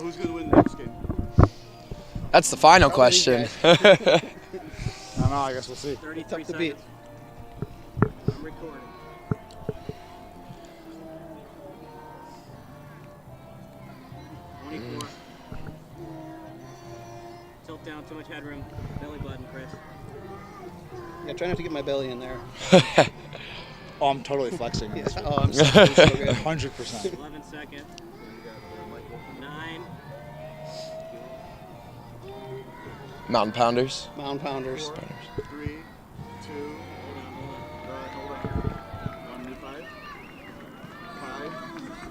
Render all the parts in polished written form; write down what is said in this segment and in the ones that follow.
So who's going to win the next game? That's the final question. I don't know. I guess we'll see. 33 Tough to beat. I'm recording. 24. Tilt down, too much headroom. Belly button, Chris. Yeah, try not to get my belly in there. Oh, I'm totally flexing. Yeah. Oh, I'm so good. 100%. 11 seconds. 9. Mountain Pounders. Mound Pounders. 4, 3, 2, hold on. 1, 5,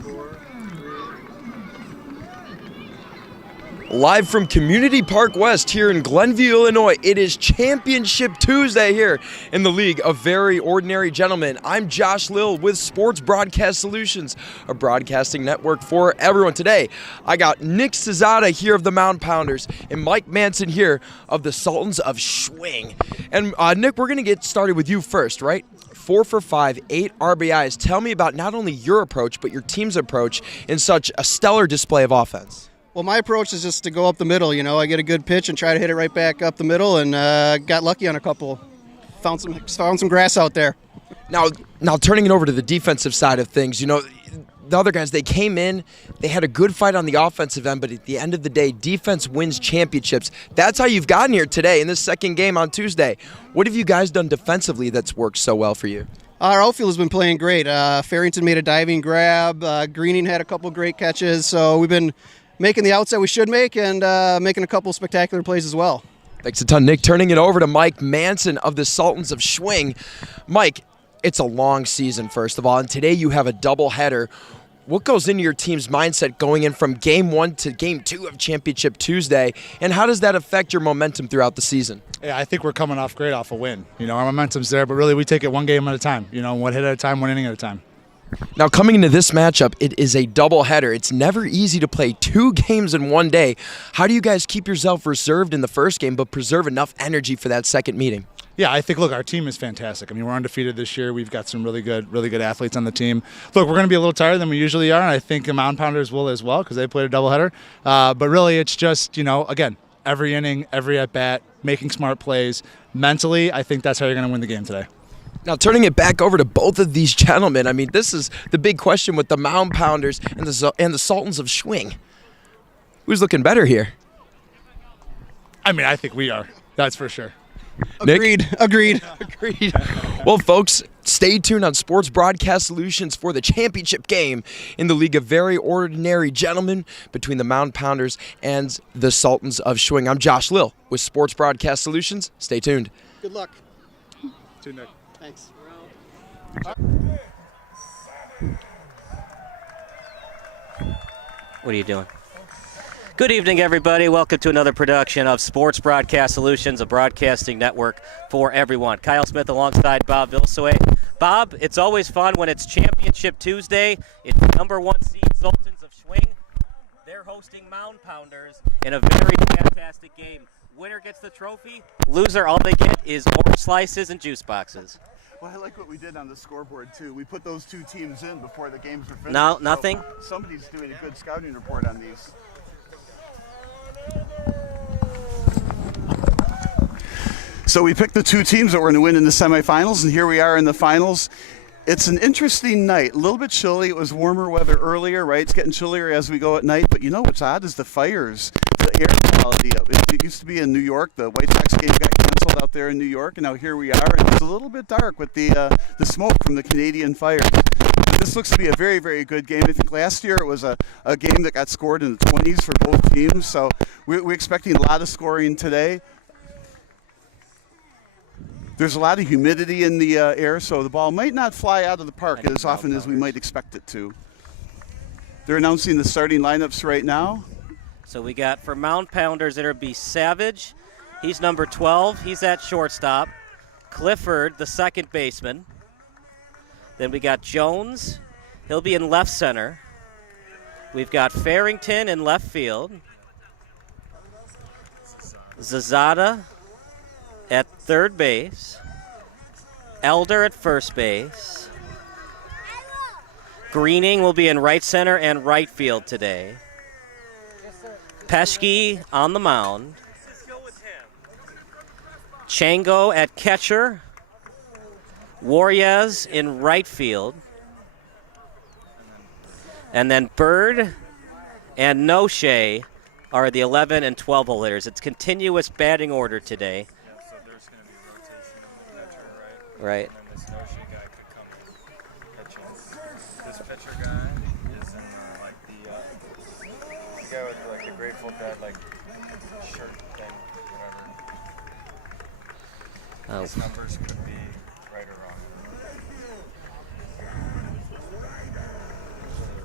4, 3. Live from Community Park West here in Glenview, Illinois. It is Championship Tuesday here in the League of Very Ordinary Gentlemen. I'm Josh Lill with Sports Broadcast Solutions, a broadcasting network for everyone. Today, I got Nick Cesada here of the Mound Pounders and Mike Manson here of the Sultans of Schwing. And Nick, we're going to get started with you first, right? 4 for 5, 8 RBIs. Tell me about not only your approach, but your team's approach in such a stellar display of offense. Well, my approach is just to go up the middle. You know, I get a good pitch and try to hit it right back up the middle, and got lucky on a couple. Found some grass out there. Now turning it over to the defensive side of things, you know, the other guys, they came in, they had a good fight on the offensive end, but at the end of the day, defense wins championships. That's how you've gotten here today in this second game on Tuesday. What have you guys done defensively that's worked so well for you? Our outfield has been playing great. Farrington made a diving grab. Greening had a couple great catches. So we've been making the outs that we should make and making a couple spectacular plays as well. Thanks a ton, Nick. Turning it over to Mike Manson of the Sultans of Schwing. Mike, it's a long season, first of all, and today you have a doubleheader. What goes into your team's mindset going in from Game 1 to Game 2 of Championship Tuesday, and how does that affect your momentum throughout the season? Yeah, I think we're coming off great off a win. You know, our momentum's there, but really we take it one game at a time. You know, one hit at a time, one inning at a time. Now, coming into this matchup, it is a doubleheader. It's never easy to play 2 games in one day. How do you guys keep yourself reserved in the first game but preserve enough energy for that second meeting? Yeah, I think, look, our team is fantastic. I mean, we're undefeated this year. We've got some really good athletes on the team. Look, we're going to be a little tired than we usually are, and I think the Mound Pounders will as well because they played a doubleheader. But really, it's just, you know, again, every inning, every at-bat, making smart plays. Mentally, I think that's how you're going to win the game today. Now, turning it back over to both of these gentlemen, I mean, this is the big question with the Mound Pounders and the Sultans of Schwing. Who's looking better here? I mean, I think we are. That's for sure. Nick? Agreed. Well, folks, stay tuned on Sports Broadcast Solutions for the championship game in the League of Very Ordinary Gentlemen between the Mound Pounders and the Sultans of Schwing. I'm Josh Lill with Sports Broadcast Solutions. Stay tuned. Good luck. To Nick. Thanks. What are you doing? Good evening, everybody. Welcome to another production of Sports Broadcast Solutions, a broadcasting network for everyone. Kyle Smith alongside Bob Vilsaway. Bob, it's always fun when it's Championship Tuesday. It's number 1 seed Sultans of Schwing. They're hosting Mound Pounders in a very fantastic game. Winner gets the trophy. Loser, all they get is orange slices and juice boxes. Well, I like what we did on the scoreboard, too. We put those 2 teams in before the games were finished. No, nothing? So somebody's doing a good scouting report on these. So we picked the 2 teams that were going to win in the semifinals, and here we are in the finals. It's an interesting night. A little bit chilly. It was warmer weather earlier, right? It's getting chillier as we go at night. But you know what's odd is the fires, the air quality of it. It used to be in New York. The White Sox game got canceled out there in New York, and now here we are. And it's a little bit dark with the smoke from the Canadian fire. This looks to be a very, very good game. I think last year it was a game that got scored in the 20s for both teams. So we're expecting a lot of scoring today. There's a lot of humidity in the air, so the ball might not fly out of the park as often as we might expect it to. They're announcing the starting lineups right now. So we got for Mound Pounders, it'll be Savage. He's number 12. He's at shortstop. Clifford, the second baseman. Then we got Jones. He'll be in left center. We've got Farrington in left field. Zazada at third base. Elder at first base. Greening will be in right center and right field today. Pesky on the mound. Chango at catcher. Warriors in right field. And then Bird and Noche are the 11 and 12 hole hitters. It's continuous batting order today. Yeah, so there's going to be rotation in the catcher, Right. And then this Notion guy could come catching. This pitcher guy is in the guy with like the Grateful Dead like shirt thing, whatever. Oh. These numbers could be right or wrong.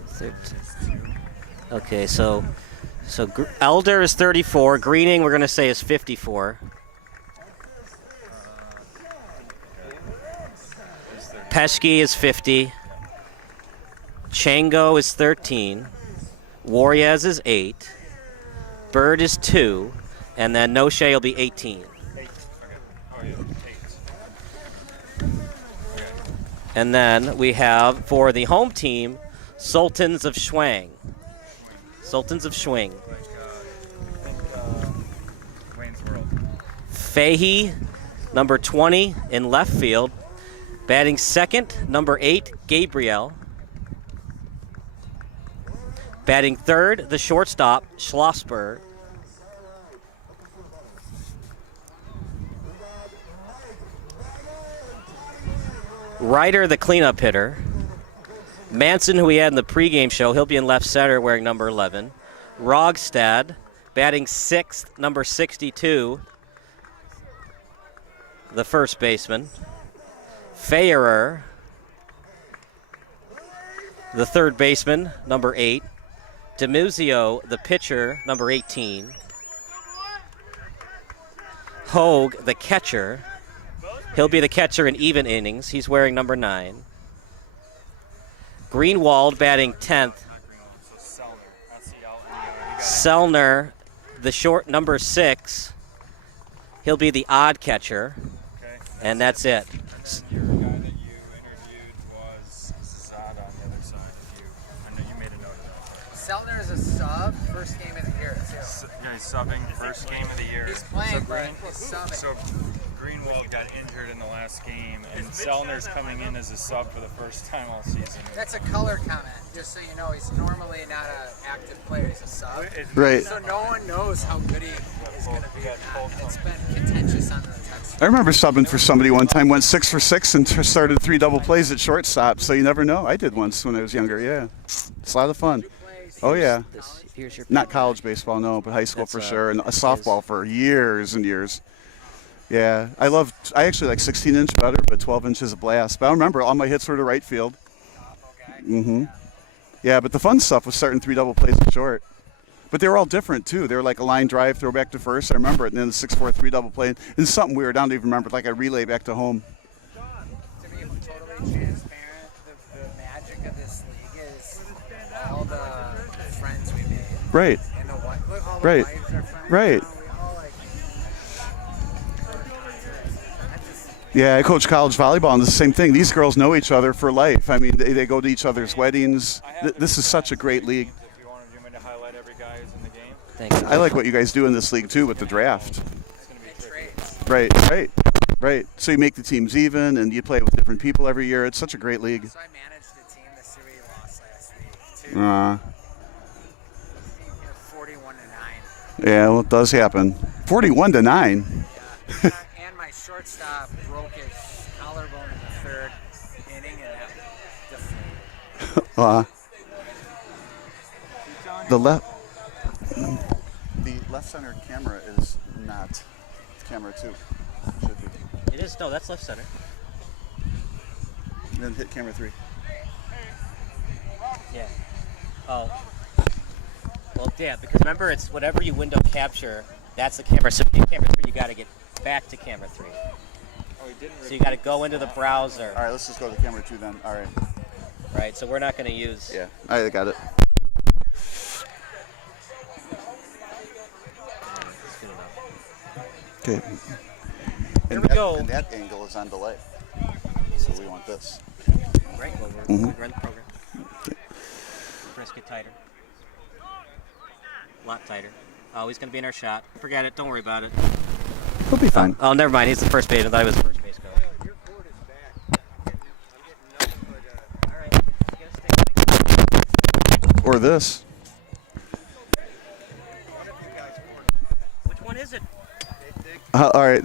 13. Okay, so Elder is 34. Greening, we're going to say, is 54. Pesky is 50. Chango is 13. Warriors is 8. Bird is 2. And then Noche will be 18. 8. Okay. Oh, yeah. 8. And then we have, for the home team, Sultans of Schwing. Sultans of Schwing. Wayne's World. Fahey, number 20 in left field. Batting second, number 8, Gabriel. Batting third, the shortstop, Schlossberg. Ryder, the cleanup hitter. Manson, who we had in the pregame show, he'll be in left center wearing number 11. Rogstad, batting sixth, number 62, the first baseman. Fahrer, the third baseman, number 8. DeMuzio, the pitcher, number 18. Hogue, the catcher. He'll be the catcher in even innings. He's wearing number 9. Greenwald batting 10th. Selner, the short number 6. He'll be the odd catcher. Okay. And that's it. Your guy that you interviewed was Zad on the other side of you. I know you made a note of that. Selner is a sub, first game of the year, too. Yeah, he's subbing first game of the year. He's playing, but he's subbing. So Greenwald got injured in the last game, and Selner's coming in as a sub for the first time all season. That's a color comment, just so you know. He's normally not an active player. He's a sub. Right. So no one knows how good he is going to be or not, and it's been contentious on the text. I remember subbing for somebody one time, went 6 for 6 and started 3 double plays at shortstop, so you never know. I did once when I was younger, yeah. It's a lot of fun. Oh, yeah. Here's your Not college baseball, no, but high school That's, for sure, and a softball for years and years. Yeah, I actually like 16-inch better, but 12-inch is a blast. But I remember all my hits were to right field. Yeah, but the fun stuff was starting 3 double plays at short. But they were all different, too. They were like a line drive, throw back to first. I remember it, and then the 6-4, 3 double play. And something weird, I don't even remember, like a relay back to home. To be totally transparent, the magic of this league is all the friends we made. Right. And the look, all the Right. wives are friends. Right. Now. We all like. Yeah, I coach college volleyball, and it's the same thing. These girls know each other for life. I mean, they go to each other's weddings. This is such a great league. If you wanted me to highlight every guy who's in the game, Thank you. I like what you guys do in this league, too, with the draft. it's going to be tricky. Right. So you make the teams even, and you play with different people every year. It's such a great league. So I managed the team this year we lost last week, too. 41 to 9. Yeah, well, it does happen. 41 to 9. And my shortstop broke his collarbone in the third inning, and that deflated. The left center camera is not camera 2. Should be. It is, no, that's left center. And then hit camera 3. Yeah. Oh. Well, yeah, because remember, it's whatever you window capture, that's the camera. So if you camera 3, you got to get back to camera 3. Oh, he didn't. So you got to go into the browser. All right, let's just go to camera 2 then. All right. Right, so we're not going to use. Yeah, I got it. Okay. Here we go. And that angle is on delay. So we want this. Right, well, we're run the program. Press get tighter. A lot tighter. Oh, he's going to be in our shot. Forget it. Don't worry about it. He'll be fine. Oh, never mind. He's the first base. I thought he was the first base coach. Your court is back. I'm getting nothing but, all right. You gotta stay Or this. Which one is it? All right.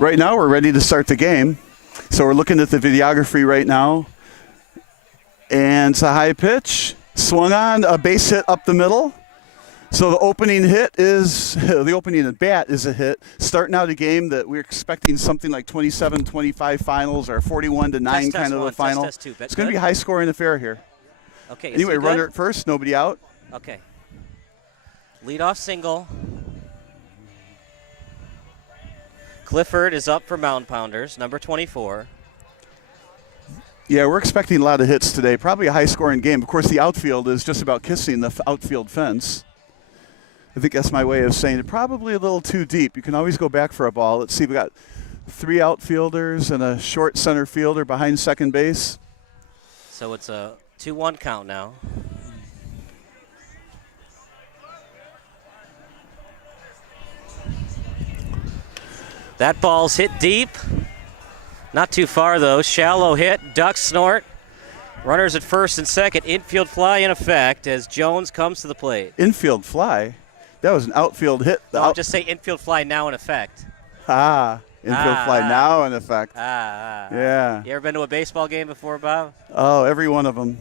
Right now we're ready to start the game. So we're looking at the videography right now. And it's a high pitch. Swung on, a base hit up the middle. So the opening hit is, the opening at bat is a hit. Starting out a game that we're expecting something like 27-25 finals or 41-9 kind of a final. Test, two. It's going to be a high-scoring affair here. Okay. Anyway, runner at first, nobody out. Okay. Leadoff single. Clifford is up for Mound Pounders, number 24. Yeah, we're expecting a lot of hits today. Probably a high-scoring game. Of course, the outfield is just about kissing the outfield fence. I think that's my way of saying it. Probably a little too deep. You can always go back for a ball. Let's see, we got 3 outfielders and a short center fielder behind second base. So it's a 2-1 count now. That ball's hit deep. Not too far, though. Shallow hit, duck snort. Runners at first and second. Infield fly in effect as Jones comes to the plate. Infield fly? That was an outfield hit. No, I'll just say infield fly now in effect. Infield fly now in effect. Yeah. You ever been to a baseball game before, Bob? Oh, every one of them.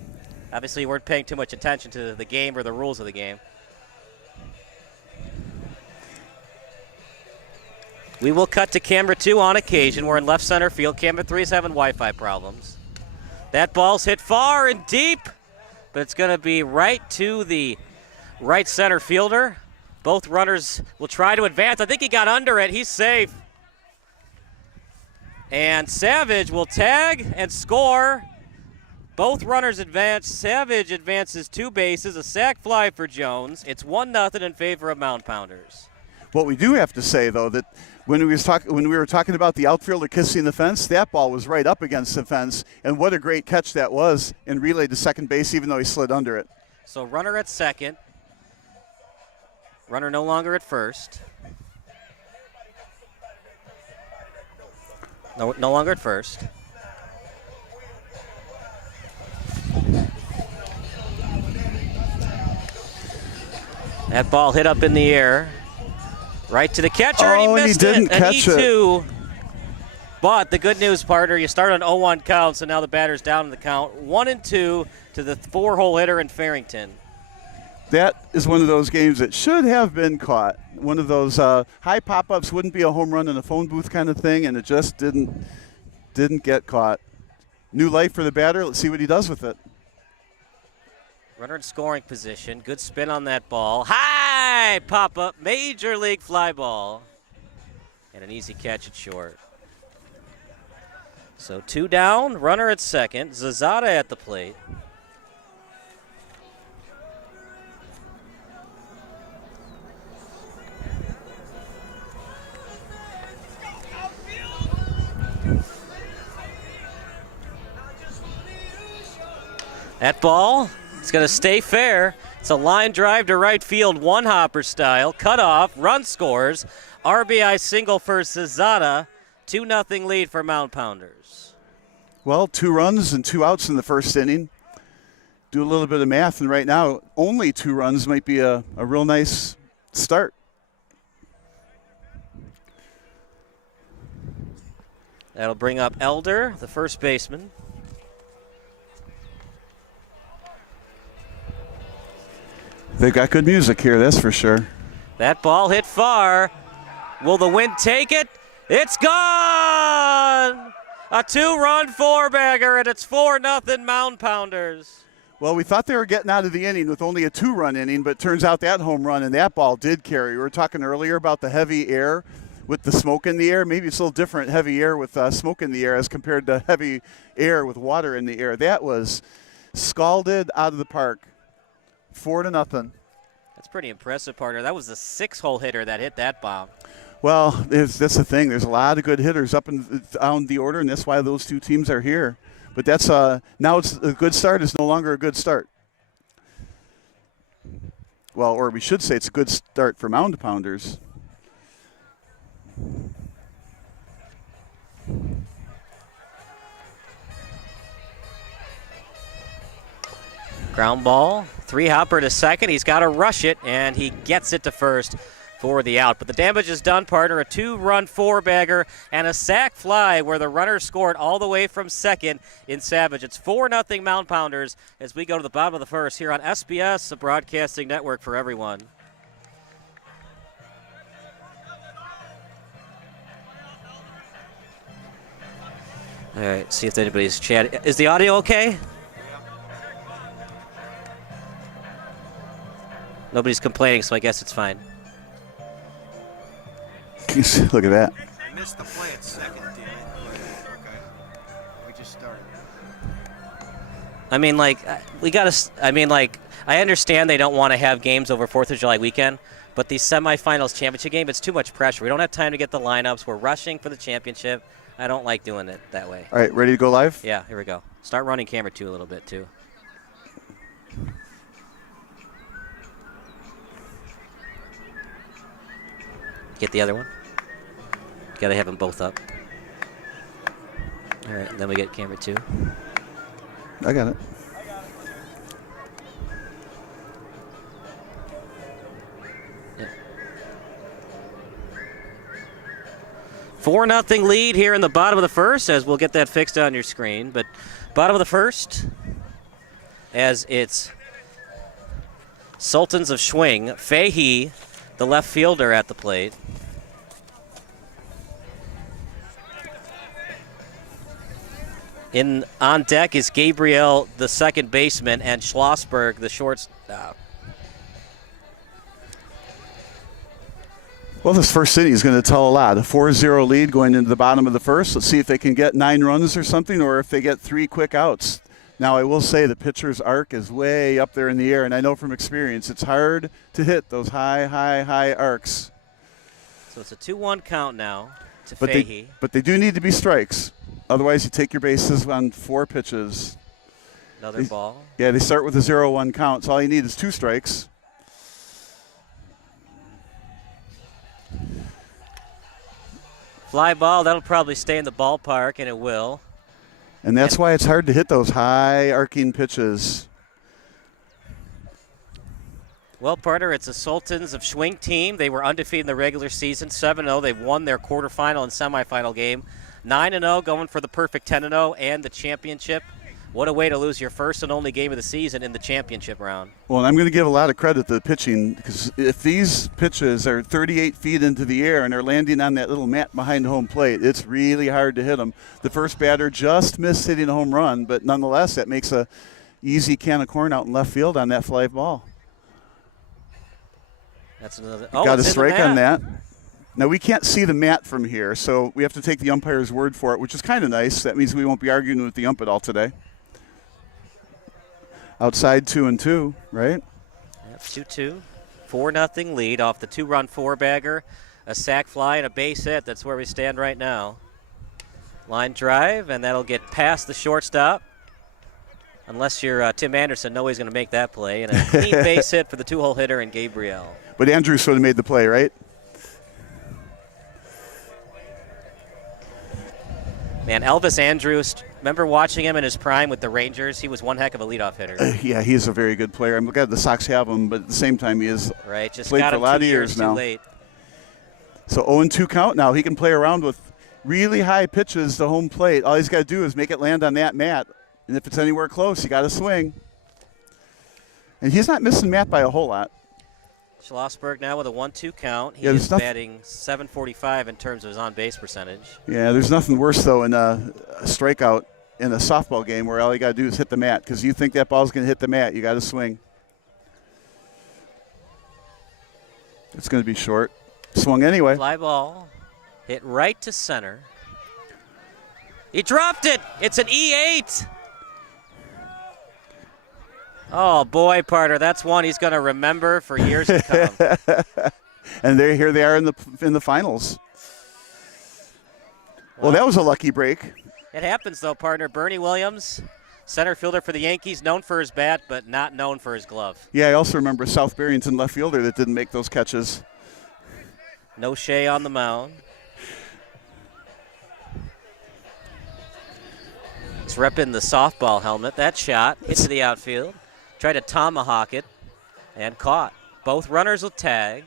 Obviously, you weren't paying too much attention to the game or the rules of the game. We will cut to camera 2 on occasion. We're in left center field. Camera 3 is having Wi-Fi problems. That ball's hit far and deep, but it's going to be right to the right center fielder. Both runners will try to advance. I think he got under it. He's safe. And Savage will tag and score. Both runners advance. Savage advances 2 bases, a sac fly for Jones. It's 1-0 in favor of Mound Pounders. What we do have to say, though, that when we were talking about the outfielder kissing the fence, that ball was right up against the fence, and what a great catch that was, and relayed to second base even though he slid under it. So runner at second. Runner no longer at first. No longer at first. That ball hit up in the air. Right to the catcher, and he missed it. And an E2. But the good news, partner, you start on 0-1 count, so now the batter's down in the count. 1-2 to the 4-hole hitter in Farrington. That is one of those games that should have been caught. One of those high pop-ups, wouldn't be a home run in a phone booth kind of thing, and it just didn't get caught. New life for the batter. Let's see what he does with it. Runner in scoring position. Good spin on that ball. High pop-up, major league fly ball. And an easy catch at short. So 2 down, runner at second. Zazada at the plate. That ball, it's going to stay fair. It's a line drive to right field, one hopper style. Cut off, run scores. RBI single for Zazada. 2-0 lead for Mound Pounders. Well, 2 runs and 2 outs in the first inning. Do a little bit of math, and right now, only 2 runs might be a real nice start. That'll bring up Elder, the first baseman. They've got good music here, that's for sure. That ball hit far. Will the wind take it? It's gone! A 2-run 4-bagger, and it's 4-0 Mound Pounders. Well, we thought they were getting out of the inning with only a 2-run inning, but it turns out that home run and that ball did carry. We were talking earlier about the heavy air with the smoke in the air. Maybe it's a little different, heavy air with smoke in the air as compared to heavy air with water in the air. That was scalded out of the park. 4-0. That's pretty impressive, partner. That was the 6-hole hitter that hit that bomb. Well, that's the thing. There's a lot of good hitters up and down the order, and that's why those 2 teams are here. But that's now it's a good start is no longer a good start. Well, or we should say it's a good start for Mound Pounders. Ground ball, three-hopper to second. He's got to rush it, and he gets it to first for the out. But the damage is done, partner. A two-run four-bagger and a sac fly where the runner scored all the way from second in Savage. It's 4-0 Mound Pounders as we go to the bottom of the first here on SBS, a broadcasting network for everyone. All right, see if anybody's chatting. Is the audio okay? Nobody's complaining, so I guess it's fine. Look at that. I missed the play at second, damn it. Okay. We just started. I mean, like, I understand they don't want to have games over 4th of July weekend, but the semifinals championship game, it's too much pressure. We don't have time to get the lineups. We're rushing for the championship. I don't like doing it that way. All right, ready to go live? Yeah, here we go. Start running camera 2 a little bit, too. Get the other one. Got to have them both up. All right, then we get camera 2. I got it. Yeah. 4-0 lead here in the bottom of the first, as we'll get that fixed on your screen. But bottom of the first, as it's Sultans of Schwing. Fahey, the left fielder, at the plate. On deck is Gabriel, the second baseman, and Schlossberg, the shortstop. Well, this first inning is going to tell a lot. A 4-0 lead going into the bottom of the first. Let's see if they can get 9 runs or something, or if they get 3 quick outs. Now, I will say the pitcher's arc is way up there in the air, and I know from experience it's hard to hit those high arcs. So it's a 2-1 count now to Fahey. But they do need to be strikes. Otherwise, you take your bases on 4 pitches. Another ball. Yeah, they start with a 0-1 count, so all you need is 2 strikes. Fly ball, that'll probably stay in the ballpark, and it will. And that's why it's hard to hit those high arcing pitches. Well, partner, it's a Sultans of Schwing team. They were undefeated in the regular season, 7-0. They've won their quarterfinal and semifinal game. 9-0, going for the perfect 10-0 and the championship. What a way to lose your first and only game of the season in the championship round. Well, and I'm going to give a lot of credit to the pitching, because if these pitches are 38 feet into the air and they're landing on that little mat behind home plate, it's really hard to hit them. The first batter just missed hitting a home run, but nonetheless, that makes a easy can of corn out in left field on that fly ball. That's another. Got a strike on that. Now, we can't see the mat from here, so we have to take the umpire's word for it, which is kind of nice. That means we won't be arguing with the ump at all today. Outside 2-2, right? Yep, 2-2. 4-0 lead off the 2-run four-bagger. A sac fly and a base hit. That's where we stand right now. Line drive, and that'll get past the shortstop. Unless you're Tim Anderson, nobody's going to make that play. And a clean base hit for the 2-hole hitter in Gabriel. But Andrews sort of made the play, right? Man, Elvis Andrews, remember watching him in his prime with the Rangers? He was one heck of a leadoff hitter. Yeah, he's a very good player. I'm glad the Sox have him, but at the same time, he is right. Just played got for him a lot 2 of years now. Too late. So 0-2 count now. He can play around with really high pitches to home plate. All he's got to do is make it land on that mat, and if it's anywhere close, you got to swing. And he's not missing Matt by a whole lot. Schlossberg now with a 1-2 count. He is batting .745 in terms of his on-base percentage. Yeah, there's nothing worse, though, in a strikeout in a softball game where all you got to do is hit the mat, because you think that ball's going to hit the mat, you got to swing. It's going to be short. Swung anyway. Fly ball, hit right to center. He dropped it. It's an E8. Oh, boy, partner, that's one he's going to remember for years to come. And here they are in the finals. Well, that was a lucky break. It happens, though, partner. Bernie Williams center fielder for the Yankees, known for his bat, but not known for his glove. Yeah, I also remember South Barrington left fielder that didn't make those catches. No Shea on the mound. He's repping the softball helmet. That shot into the outfield. Tried to tomahawk it and caught. Both runners will tag.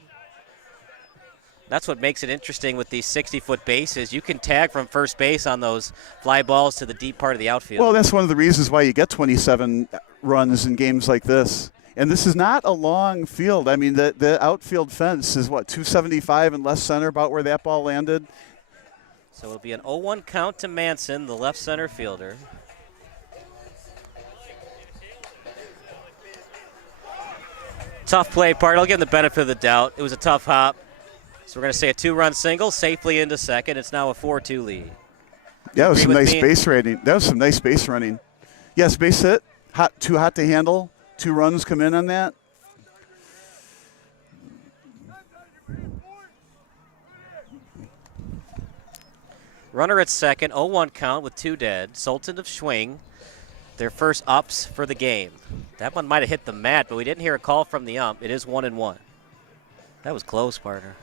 That's what makes it interesting with these 60-foot bases. You can tag from first base on those fly balls to the deep part of the outfield. Well, that's one of the reasons why you get 27 runs in games like this. And this is not a long field. I mean, the outfield fence is, 275 in left center, about where that ball landed. So it'll be an 0-1 count to Manson, the left center fielder. Tough play part. I'll give him the benefit of the doubt. It was a tough hop. So we're going to say a 2-run single, safely into second. It's now a 4-2 lead. Yeah, that was some nice me? base running. That was some nice base running. Yes, base hit. Too hot to handle. 2 runs come in on that. Runner at second, 0-1 count with 2 dead. Sultans of Schwing, their first ups for the game. That one might have hit the mat, but we didn't hear a call from the ump. It is 1-1. That was close, partner.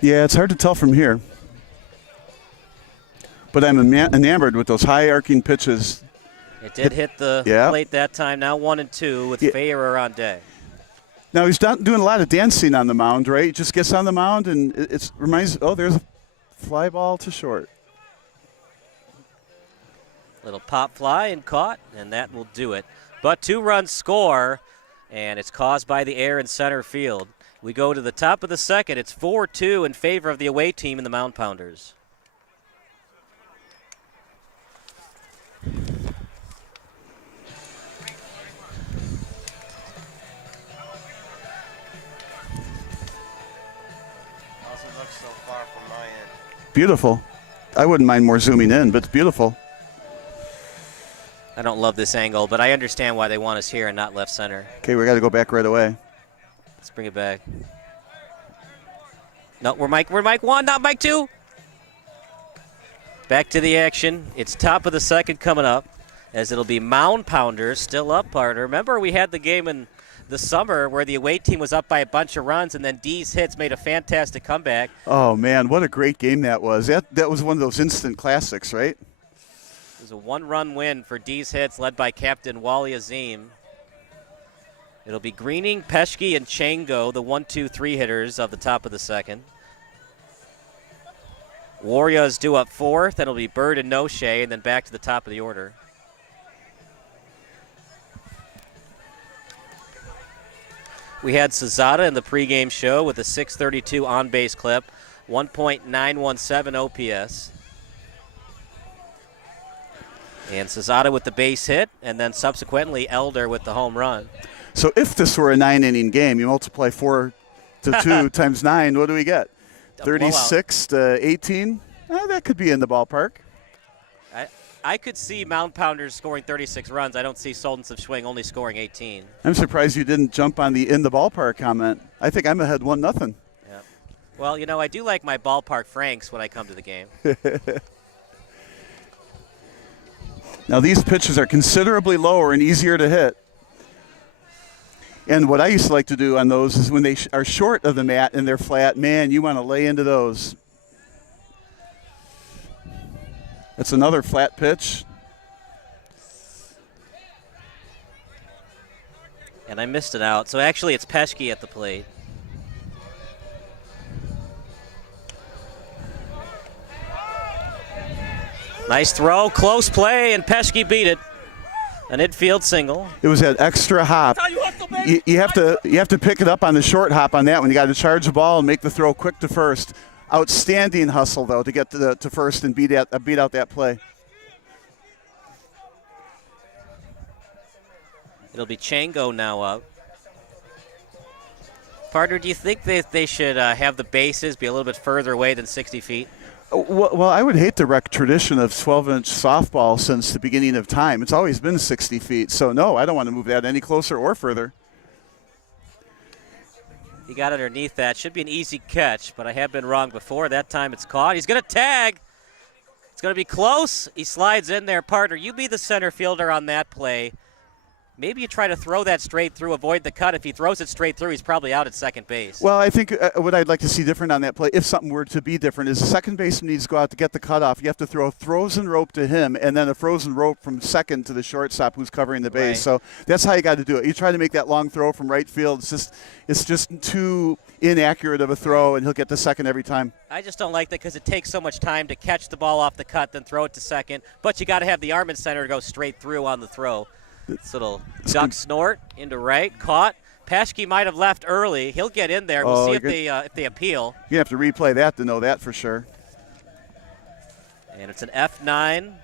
Yeah, it's hard to tell from here. But I'm enamored with those high arcing pitches. It did hit the plate that time. Now 1-2 with Fahrer on deck. Now he's not doing a lot of dancing on the mound, right? He just gets on the mound and it reminds. Oh, there's a fly ball to short. Little pop fly and caught, and that will do it. But 2-run score, and it's caused by the air in center field. We go to the top of the second. It's 4-2 in favor of the away team in the Mound Pounders. How's it look so far from my end? Beautiful. I wouldn't mind more zooming in, but it's beautiful. I don't love this angle, but I understand why they want us here and not left center. Okay, we got to go back right away. Let's bring it back. No, we're Mike 1, not Mike 2. Back to the action. It's top of the second coming up, as it'll be Mound Pounders still up, partner. Remember, we had the game in the summer where the away team was up by a bunch of runs, and then D's hits made a fantastic comeback. Oh man, what a great game that was! That was one of those instant classics, right? It was a 1-run win for D's hits, led by Captain Wally Azim. It'll be Greening, Peschke, and Chango, the 1-2-3 hitters of the top of the second. Warrior is due up fourth, and it'll be Bird and Noche, and then back to the top of the order. We had Cesada in the pregame show with a 632 on-base clip, 1.917 OPS. And Cesada with the base hit, and then subsequently Elder with the home run. So if this were a 9-inning game, you multiply 4 to 2 times 9, what do we get? 36 to 18? That could be in the ballpark. I could see Mound Pounders scoring 36 runs. I don't see Sultans of Schwing only scoring 18. I'm surprised you didn't jump on the in the ballpark comment. I think I'm ahead 1-0. Yeah. Well, you know, I do like my ballpark Franks when I come to the game. Now these pitches are considerably lower and easier to hit. And what I used to like to do on those is when they are short of the mat and they're flat, man, you want to lay into those. That's another flat pitch. And I missed it out. So actually it's Peschke at the plate. Nice throw, close play, and Peschke beat it. An infield single. It was that extra hop. You have to pick it up on the short hop on that one. You got to charge the ball and make the throw quick to first. Outstanding hustle though to get to first and beat out that play. It'll be Chango now up. Partner, do you think they should have the bases be a little bit further away than 60 feet? Well, I would hate to wreck tradition of 12-inch softball since the beginning of time. It's always been 60 feet. So, no, I don't want to move that any closer or further. He got underneath that. Should be an easy catch, but I have been wrong before. That time it's caught. He's going to tag. It's It's going to be close. He slides in there. Partner, you be the center fielder on that play. Maybe you try to throw that straight through, avoid the cut. If he throws it straight through, he's probably out at second base. Well, I think what I'd like to see different on that play, if something were to be different, is the second baseman needs to go out to get the cutoff. You have to throw a frozen rope to him and then a frozen rope from second to the shortstop who's covering the base. Right. So that's how you got to do it. You try to make that long throw from right field. It's just too inaccurate of a throw, and he'll get to second every time. I just don't like that because it takes so much time to catch the ball off the cut, then throw it to second. But you got to have the arm in center to go straight through on the throw. This little duck snort into right, caught. Paschke might have left early. He'll get in there. We'll see if they appeal. You have to replay that to know that for sure. And it's an F9.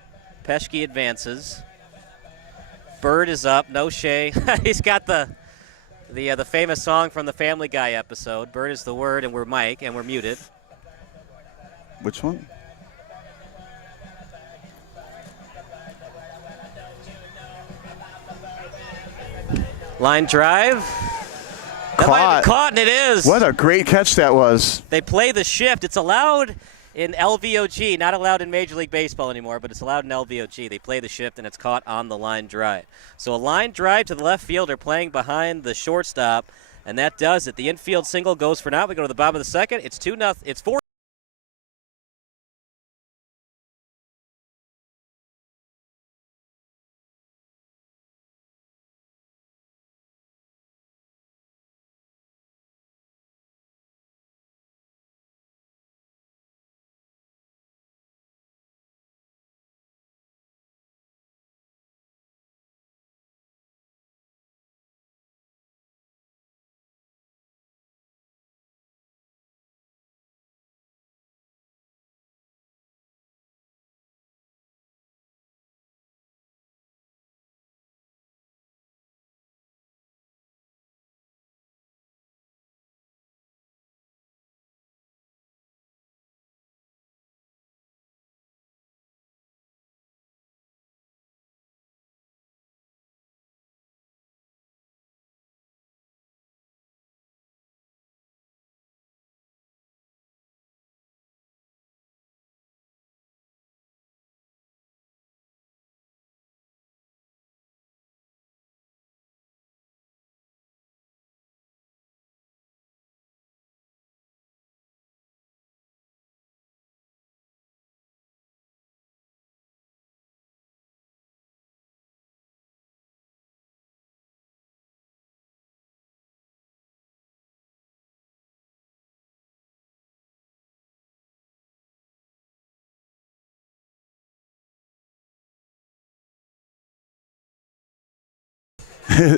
Paschke advances. Bird is up. No Shea. He's got the famous song from the Family Guy episode. Bird is the word, and we're Mike, and we're muted. Which one? Line drive. That might have been caught, and it is. What a great catch that was. They play the shift. It's allowed in LVOG, not allowed in Major League Baseball anymore, but it's allowed in LVOG. They play the shift, and it's caught on the line drive. So a line drive to the left fielder playing behind the shortstop, and that does it. The infield single goes for now. We go to the bottom of the second. It's 2-0. It's 4.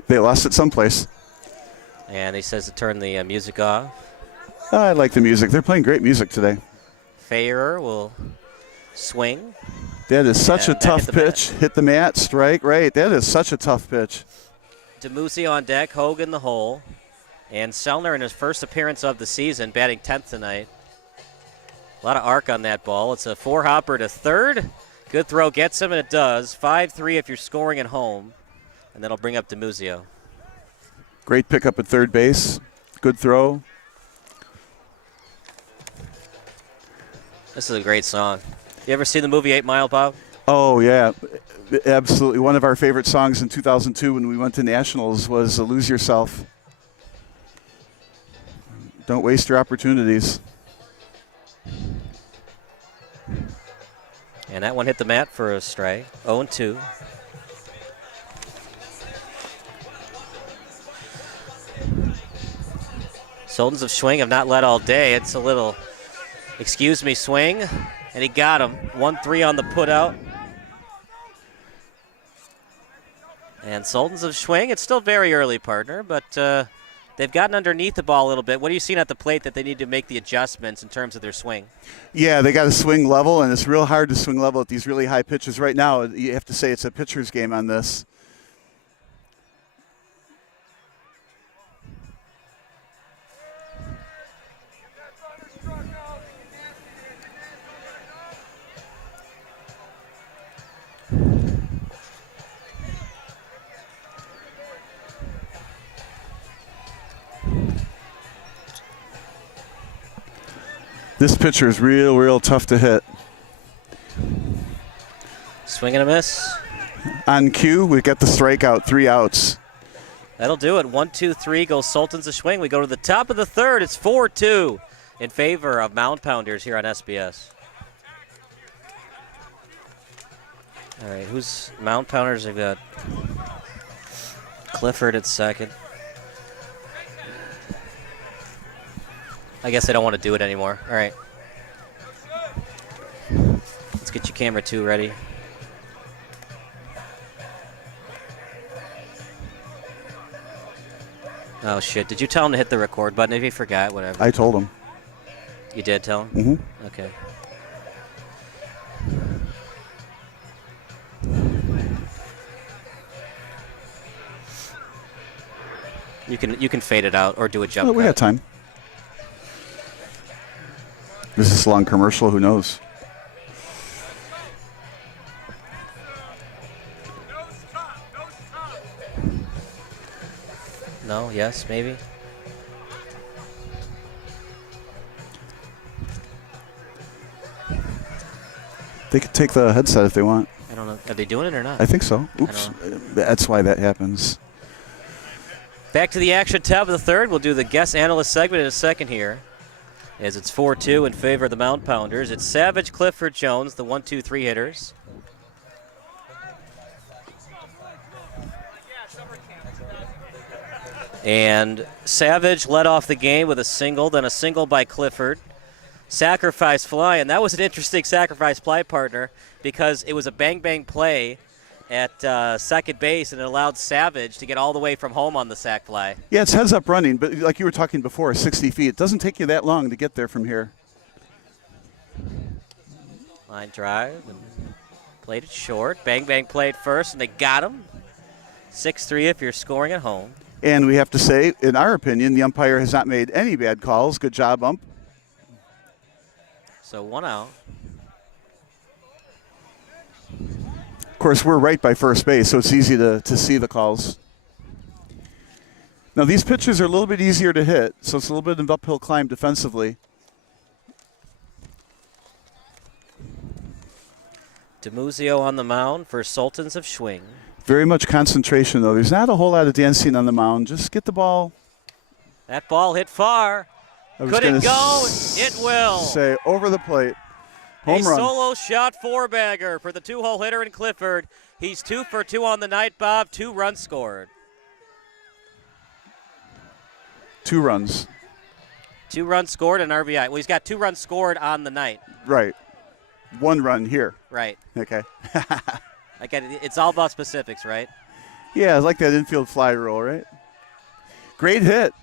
They lost it someplace. And he says to turn the music off. I like the music. They're playing great music today. Fairer will swing. That is such a tough pitch. Hit the mat, strike, right. That is such a tough pitch. DeMusi on deck, Hogue in the hole. And Sellner in his first appearance of the season, batting 10th tonight. A lot of arc on that ball. It's a four-hopper to third. Good throw gets him, and it does. 5-3 if you're scoring at home. And that'll bring up DeMuzio. Great pickup at third base. Good throw. This is a great song. You ever see the movie 8 Mile, Bob? Oh, yeah. Absolutely. One of our favorite songs in 2002 when we went to Nationals was Lose Yourself. Don't waste your opportunities. And that one hit the mat for a strike. 0-2. Sultans of Schwing have not led all day. It's a little, excuse me, swing. And he got him. 1-3 on the putout. And Sultans of Schwing, it's still very early, partner, but they've gotten underneath the ball a little bit. What are you seeing at the plate that they need to make the adjustments in terms of their swing? Yeah, they got to swing level, and it's real hard to swing level at these really high pitches. Right now, you have to say it's a pitcher's game on this. This pitcher is real tough to hit. Swing and a miss. On cue, we got the strikeout, 3 outs. That'll do it. 1-2-3 goes Sultans of Schwing. We go to the top of the third. It's 4-2 in favor of Mound Pounders here on SBS. All right, who's Mound Pounders? They've got Clifford at second. I guess they don't want to do it anymore. All right. Let's get your camera 2 ready. Oh, shit. Did you tell him to hit the record button if he forgot? Whatever. I told him. You did tell him? Mm-hmm. Okay. You can fade it out or do a jump Oh, we got time. Is this a long commercial? Who knows? No? Yes? Maybe? They could take the headset if they want. I don't know. Are they doing it or not? I think so. Oops. That's why that happens. Back to the action tab of the third. We'll do the guest analyst segment in a second here. As it's 4-2 in favor of the Mound Pounders. It's Savage, Clifford, Jones, the 1-2-3 hitters. And Savage led off the game with a single, then a single by Clifford. Sacrifice fly, and that was an interesting sacrifice fly, partner, because it was a bang-bang play at second base, and it allowed Savage to get all the way from home on the sac fly. Yeah, it's heads up running, but like you were talking before, 60 feet. It doesn't take you that long to get there from here. Line drive, and played it short. Bang-bang played first, and they got him. 6-3 if you're scoring at home. And we have to say, in our opinion, the umpire has not made any bad calls. Good job, ump. So 1 out. Of course, we're right by first base, so it's easy to see the calls. Now, these pitches are a little bit easier to hit, so it's a little bit of an uphill climb defensively. DiMuzio on the mound for Sultans of Schwing. Very much concentration, though. There's not a whole lot of dancing on the mound. Just get the ball. That ball hit far. Could it go? It will. Say over the plate. Home run. Solo shot four-bagger for the 2-hole hitter in Clifford. He's 2 for 2 on the night, Bob. 2 runs scored. 2 runs. 2 runs scored and RBI. Well, he's got 2 runs scored on the night. Right. 1 run here. Right. Okay. I get it. It's all about specifics, right? Yeah, I like that infield fly rule, right? Great hit.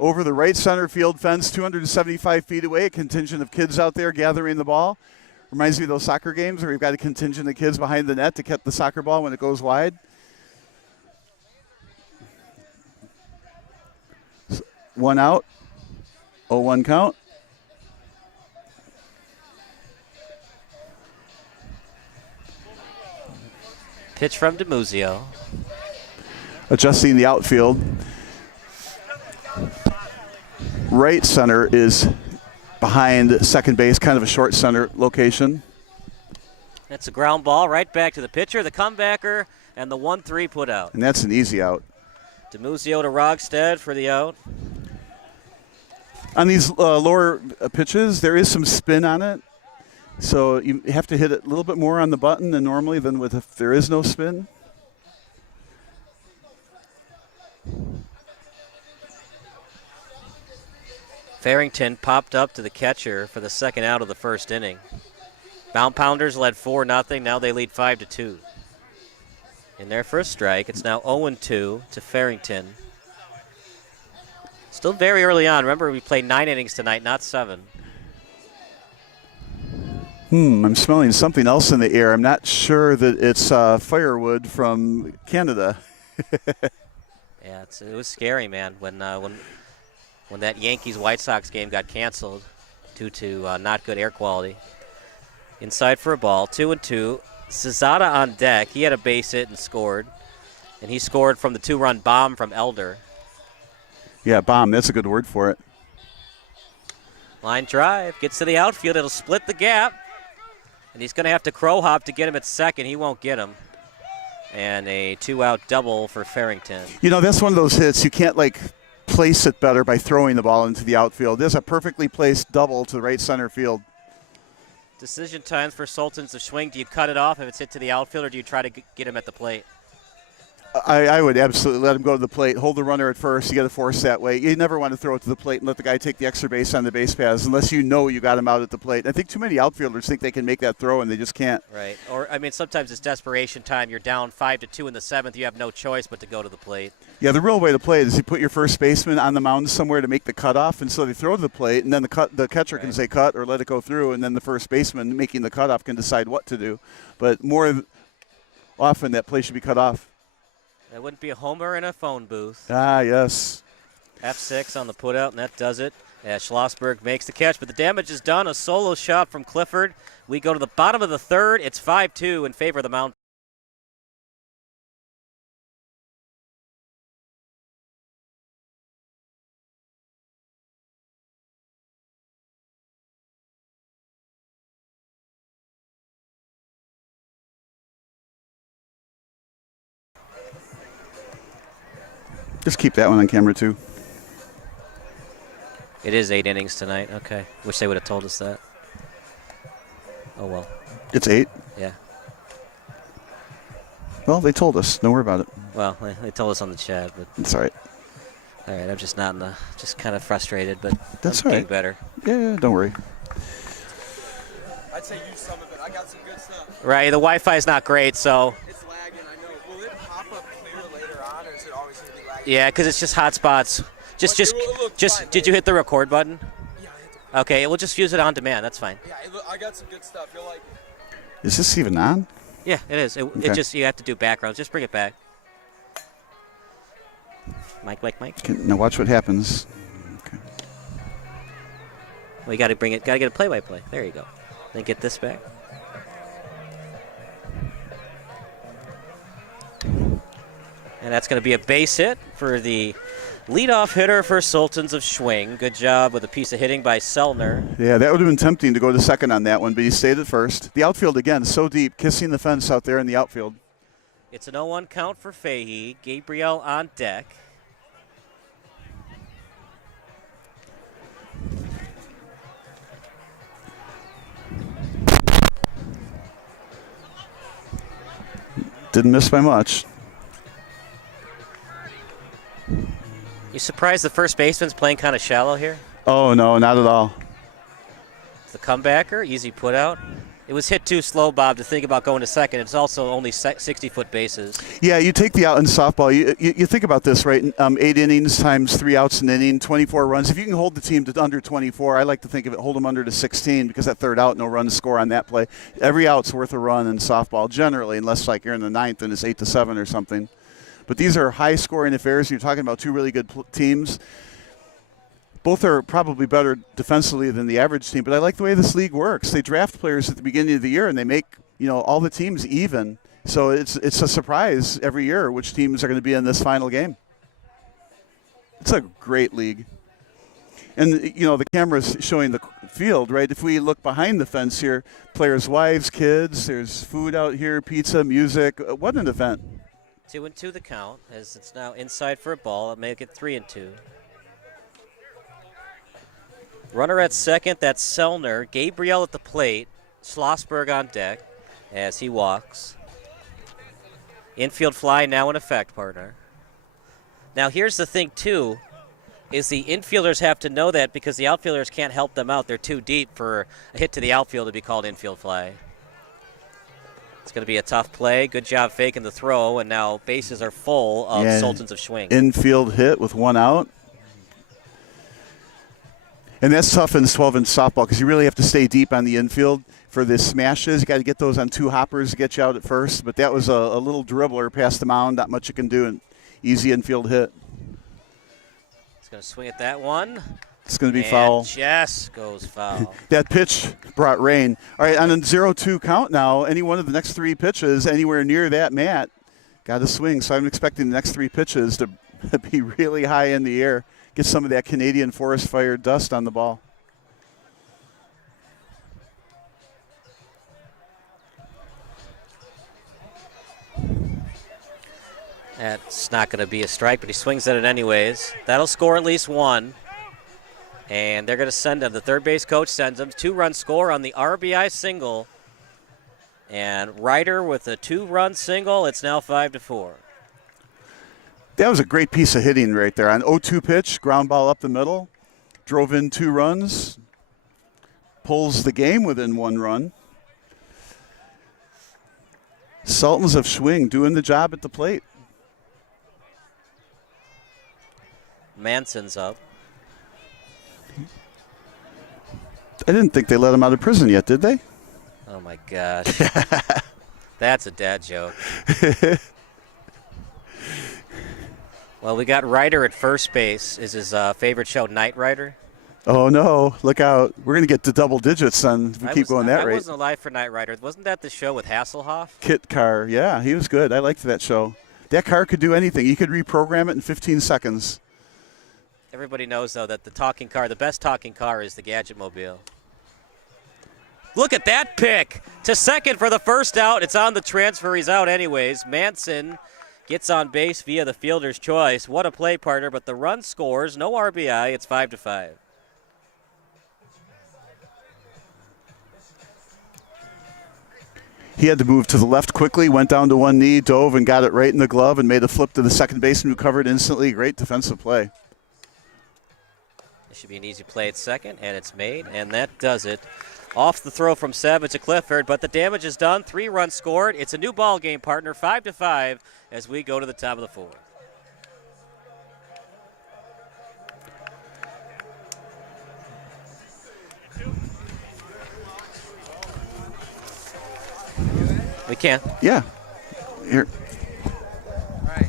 Over the right center field fence, 275 feet away, a contingent of kids out there gathering the ball. Reminds me of those soccer games where you've got a contingent of kids behind the net to catch the soccer ball when it goes wide. 1 out, 0-1 count. Pitch from DiMuzio. Adjusting the outfield. Right center is behind second base, kind of a short center location. That's a ground ball right back to the pitcher, the comebacker, and the 1-3 put out. And that's an easy out. DiMuzio to Rogstad for the out. On these lower pitches, there is some spin on it. So you have to hit it a little bit more on the button than normally than with if there is no spin. Farrington popped up to the catcher for the second out of the first inning. Mound Pounders led 4-0. Now they lead 5-2. In their first strike, it's now 0-2 to Farrington. Still very early on. Remember, we played 9 innings tonight, not 7. I'm smelling something else in the air. I'm not sure that it's firewood from Canada. Yeah, it was scary, man, when that Yankees-White Sox game got canceled due to not good air quality. Inside for a ball, 2-2. Cesada on deck. He had a base hit and scored. And he scored from the 2-run bomb from Elder. Yeah, bomb. That's a good word for it. Line drive. Gets to the outfield. It'll split the gap. And he's going to have to crow hop to get him at second. He won't get him. And a 2-out double for Farrington. You know, that's one of those hits. You can't, like, place it better by throwing the ball into the outfield. There's a perfectly placed double to the right center field. Decision times for Sultans of Schwing. Do you cut it off if it's hit to the outfield, or do you try to get him at the plate? I would absolutely let him go to the plate, hold the runner at first. You got to force that way. You never want to throw it to the plate and let the guy take the extra base on the base paths unless you know you got him out at the plate. I think too many outfielders think they can make that throw and they just can't. Right. Or, I mean, sometimes it's desperation time. You're down 5-2 in the seventh. You have no choice but to go to the plate. Yeah, the real way to play it is you put your first baseman on the mound somewhere to make the cutoff, and so they throw to the plate, and then the catcher can say cut or let it go through, and then the first baseman making the cutoff can decide what to do. But more often that play should be cut off. That wouldn't be a homer in a phone booth. Ah, yes. F6 on the putout, and that does it. Yeah, Schlossberg makes the catch, but the damage is done. A solo shot from Clifford. We go to the bottom of the third. It's 5-2 in favor of the Mound. Just keep that one on camera, too. It is 8 innings tonight. Okay. Wish they would have told us that. Oh, well. It's 8? Yeah. Well, they told us. Don't worry about it. Well, they told us on the chat, but It's all right. all right. I'm just not in the, just kind of frustrated, but That's I'm all getting right. better. Yeah, don't worry. I'd say use some of it. I got some good stuff. Right. The Wi-Fi is not great, so It's lagging, I know. Will it pop up clear later on, or is it always going to be lagging? yeah, because it's just hot spots. Just, Well, it looks fine, did you hit the record button? Yeah, I hit the Okay, we'll just use it on demand. That's fine. Yeah, I got some good stuff. You'll like it. Is this even on? Yeah, it is. It Okay. just, you have to do backgrounds. Just bring it back. Mike. Now watch what happens. Okay. Well, you got to bring it. Got to get a play-by-play. There you go. Then get this back. And that's going to be a base hit for the leadoff hitter for Sultans of Schwing. Good job with a piece of hitting by Sellner. Yeah, that would have been tempting to go to second on that one, but he stayed at first. The outfield, again, so deep, kissing the fence out there in the outfield. It's an 0-1 count for Fahey. Gabriel on deck. Didn't miss by much. You surprised the first baseman's playing kind of shallow here? Oh, no, not at all. The comebacker, easy put out. It was hit too slow, Bob, to think about going to second. It's also only 60-foot bases. Yeah, you take the out in softball. You think about this, right? 8 innings times 3 outs an inning, 24 runs. If you can hold the team to under 24, I like to think of it, hold them under to 16 because that third out, no runs score on that play. Every out's worth a run in softball generally, unless like you're in the ninth and it's 8-7 or something. But these are high-scoring affairs. You're talking about two really good teams. Both are probably better defensively than the average team, but I like the way this league works. They draft players at the beginning of the year, and they make all the teams even. So it's a surprise every year which teams are going to be in this final game. It's a great league. And, the camera's showing the field, right? If we look behind the fence here, players' wives, kids, there's food out here, pizza, music. What an event. 2-2 the count, as it's now inside for a ball. It'll make it 3-2. Runner at second, that's Sellner. Gabriel at the plate. Schlossberg on deck as he walks. Infield fly now in effect, partner. Now here's the thing, too, is the infielders have to know that because the outfielders can't help them out. They're too deep for a hit to the outfield to be called infield fly. It's going to be a tough play. Good job faking the throw, and now bases are full of Sultans of Schwing. Infield hit with 1 out. And that's tough in 12-inch softball because you really have to stay deep on the infield for the smashes. You got to get those on 2 hoppers to get you out at first. But that was a little dribbler past the mound. Not much you can do. An easy infield hit. It's going to swing at that one. It's going to be and foul. Just goes foul. That pitch brought rain. All right, on a 0-2 count now, any one of the next 3 pitches anywhere near that mat got to swing. So I'm expecting the next 3 pitches to be really high in the air. Get some of that Canadian forest fire dust on the ball. That's not going to be a strike, but he swings at it anyways. That'll score at least one. And they're going to send him. The third base coach sends him. 2-run score on the RBI single. And Ryder with a 2-run single. It's now 5-4. That was a great piece of hitting right there. On 0-2 pitch, ground ball up the middle. Drove in 2 runs. Pulls the game within 1 run. Sultans of Schwing doing the job at the plate. Manson's up. I didn't think they let him out of prison yet, did they? Oh, my gosh. That's a dad joke. Well, we got Ryder at first base. Is his favorite show Knight Rider? Oh, no. Look out. We're going to get to double digits then if we keep going that rate. I wasn't alive for Knight Rider. Wasn't that the show with Hasselhoff? Kit Carr. Yeah, he was good. I liked that show. That car could do anything. You could reprogram it in 15 seconds. Everybody knows, though, that the best talking car is the Gadget Mobile. Look at that pick. To second for the first out. It's on the transfer. He's out anyways. Manson gets on base via the fielder's choice. What a play, partner, but the run scores. No RBI. It's 5-5. He had to move to the left quickly, went down to one knee, dove and got it right in the glove and made a flip to the second baseman who covered instantly. Great defensive play. It should be an easy play at second, and it's made, and that does it. Off the throw from Savage to Clifford, but the damage is done. 3 runs scored. It's a new ball game, partner, 5-5 as we go to the top of the 4th. We can. Yeah. Here. All right.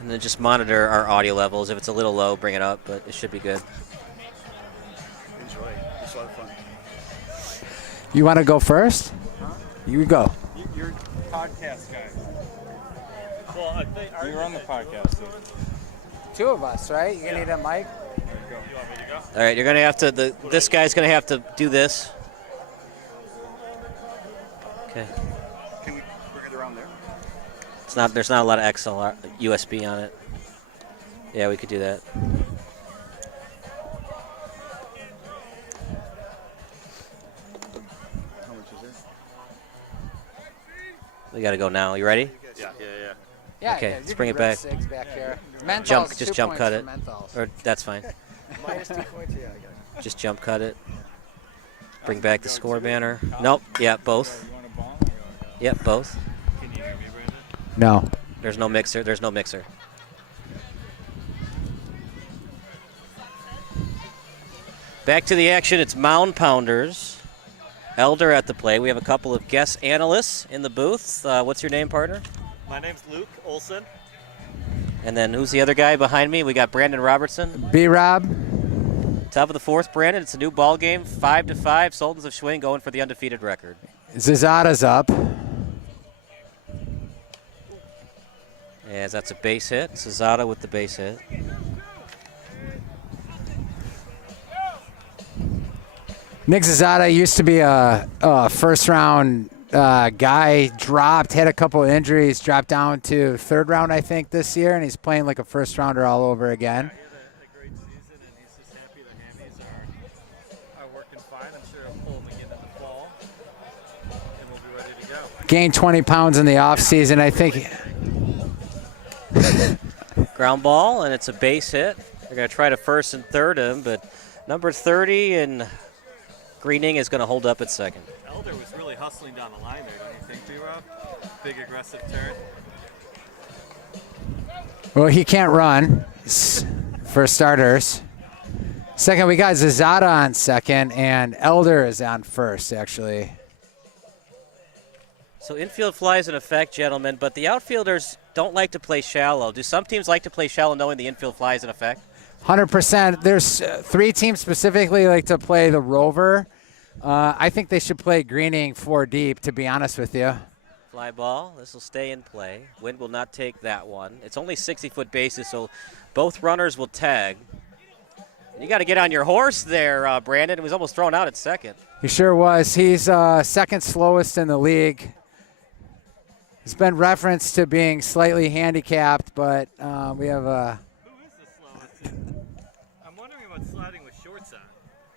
And then just monitor our audio levels. If it's a little low, bring it up, but it should be good. Enjoy. It's a lot of fun. You want to go first? Huh? You go. You're podcast guy. Well, I think you're on the podcast. So. 2 of us, right? You're going to need a mic? There you go. You want me to go? All right, you're going to have to, this guy's going to have to do this. Okay. Can we bring it around there? There's not a lot of XLR, USB on it. Yeah, we could do that. How much is it? We got to go now. You ready? Yeah. Yeah, Okay, yeah, let's you bring can it back. grab 6 back here. Menthol's Just 2 jump points cut for it. Menthol's. Or that's fine. Minus 2 points, yeah, I got it. Just jump cut it. Bring back the score banner. Nope. Yeah, both. You want a bomb? Or you want Yep, both. Can you hear me, Brandon? No. There's no mixer. There's no mixer. Back to the action. It's Mound Pounders. Elder at the play. We have a couple of guest analysts in the booth. What's your name, partner? My name's Luke Olson. And then who's the other guy behind me? We got Brandon Robertson. B-Rob. Top of the 4th, Brandon. It's a new ball game, 5-5. Sultans of Schwing going for the undefeated record. Zazada's up. As that's a base hit. Zazada with the base hit. Nick Zazada used to be a first-round guy, had a couple injuries, dropped down to 3rd round, I think, this year, and he's playing like a first-rounder all over again. A great season, and he's just happy the hammies are working fine. I'm sure he'll pull them again in the fall, and we'll be ready to go. Gained 20 pounds in the offseason, I think. Ground ball, and it's a base hit. They're going to try to 1st and 3rd him, but number 30 and Greening is going to hold up at 2nd. Elder was really hustling down the line there, don't you think, B-Rob? Big aggressive turn. Well, he can't run, for starters. Second, we got Zazada on 2nd, and Elder is on 1st, actually. So infield fly is in effect, gentlemen, but the outfielders don't like to play shallow. Do some teams like to play shallow knowing the infield fly is in effect? 100%. There's 3 teams specifically like to play the rover. I think they should play Greening 4 deep, to be honest with you. Fly ball. This will stay in play. Wind will not take that one. It's only 60-foot bases, so both runners will tag. You got to get on your horse there, Brandon. He was almost thrown out at second. He sure was. He's second slowest in the league. He's been referenced to being slightly handicapped, but we have a. Who is the slowest? I'm wondering about sliding with shorts on,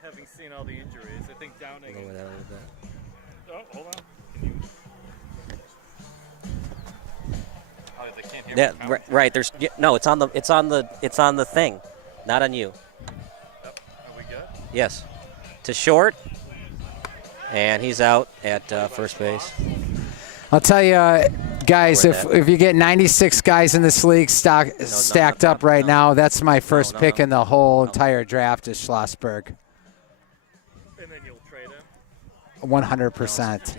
having seen all the injuries. I think Downing. Go with that a little bit. Oh, hold on. Can you? Oh, they can't hear Yeah, me. right. There's no. It's on the thing, not on you. Are we good? Yes. To short, and he's out at first base. I'll tell you, guys, Where that? if you get 96 guys in this league stacked up right now, that's my first pick in the whole entire draft is Schlossberg. And then you'll trade him. 100%.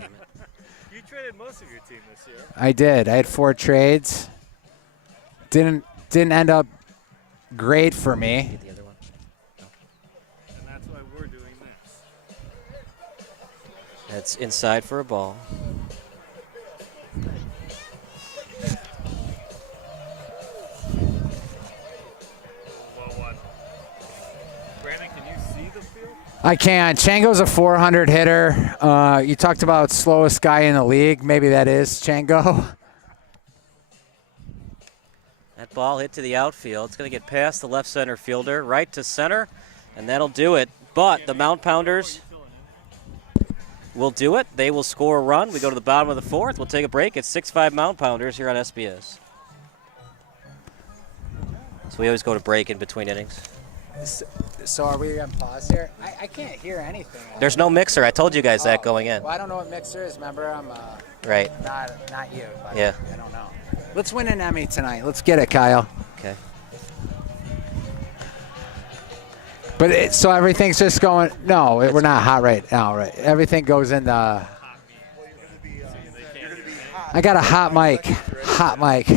You traded most of your team this year. I did. I had 4 trades. Didn't end up great for me. The other one. And that's why we're doing this. That's inside for a ball. Low one. Brandon, can you see the field? I can. Chango's a 400 hitter. You talked about slowest guy in the league. Maybe that is Chango. That ball hit to the outfield. It's going to get past the left center fielder, right to center, and that'll do it. But the Mound Pounders will do it. They will score a run. We go to the bottom of the fourth. We'll take a break. It's 6-5 Mound Pounders here on SBS. So we always go to break in between innings. So are we on pause here? I can't hear anything. There's no mixer. I told you guys that going in. Well, I don't know what mixer is. Remember, I'm Right. not you. Yeah. I don't know. Let's win an Emmy tonight. Let's get it, Kyle. Okay. But so everything's just going. No, we're not hot right now. Right. Everything goes in the. I got a hot mic. Hot mic.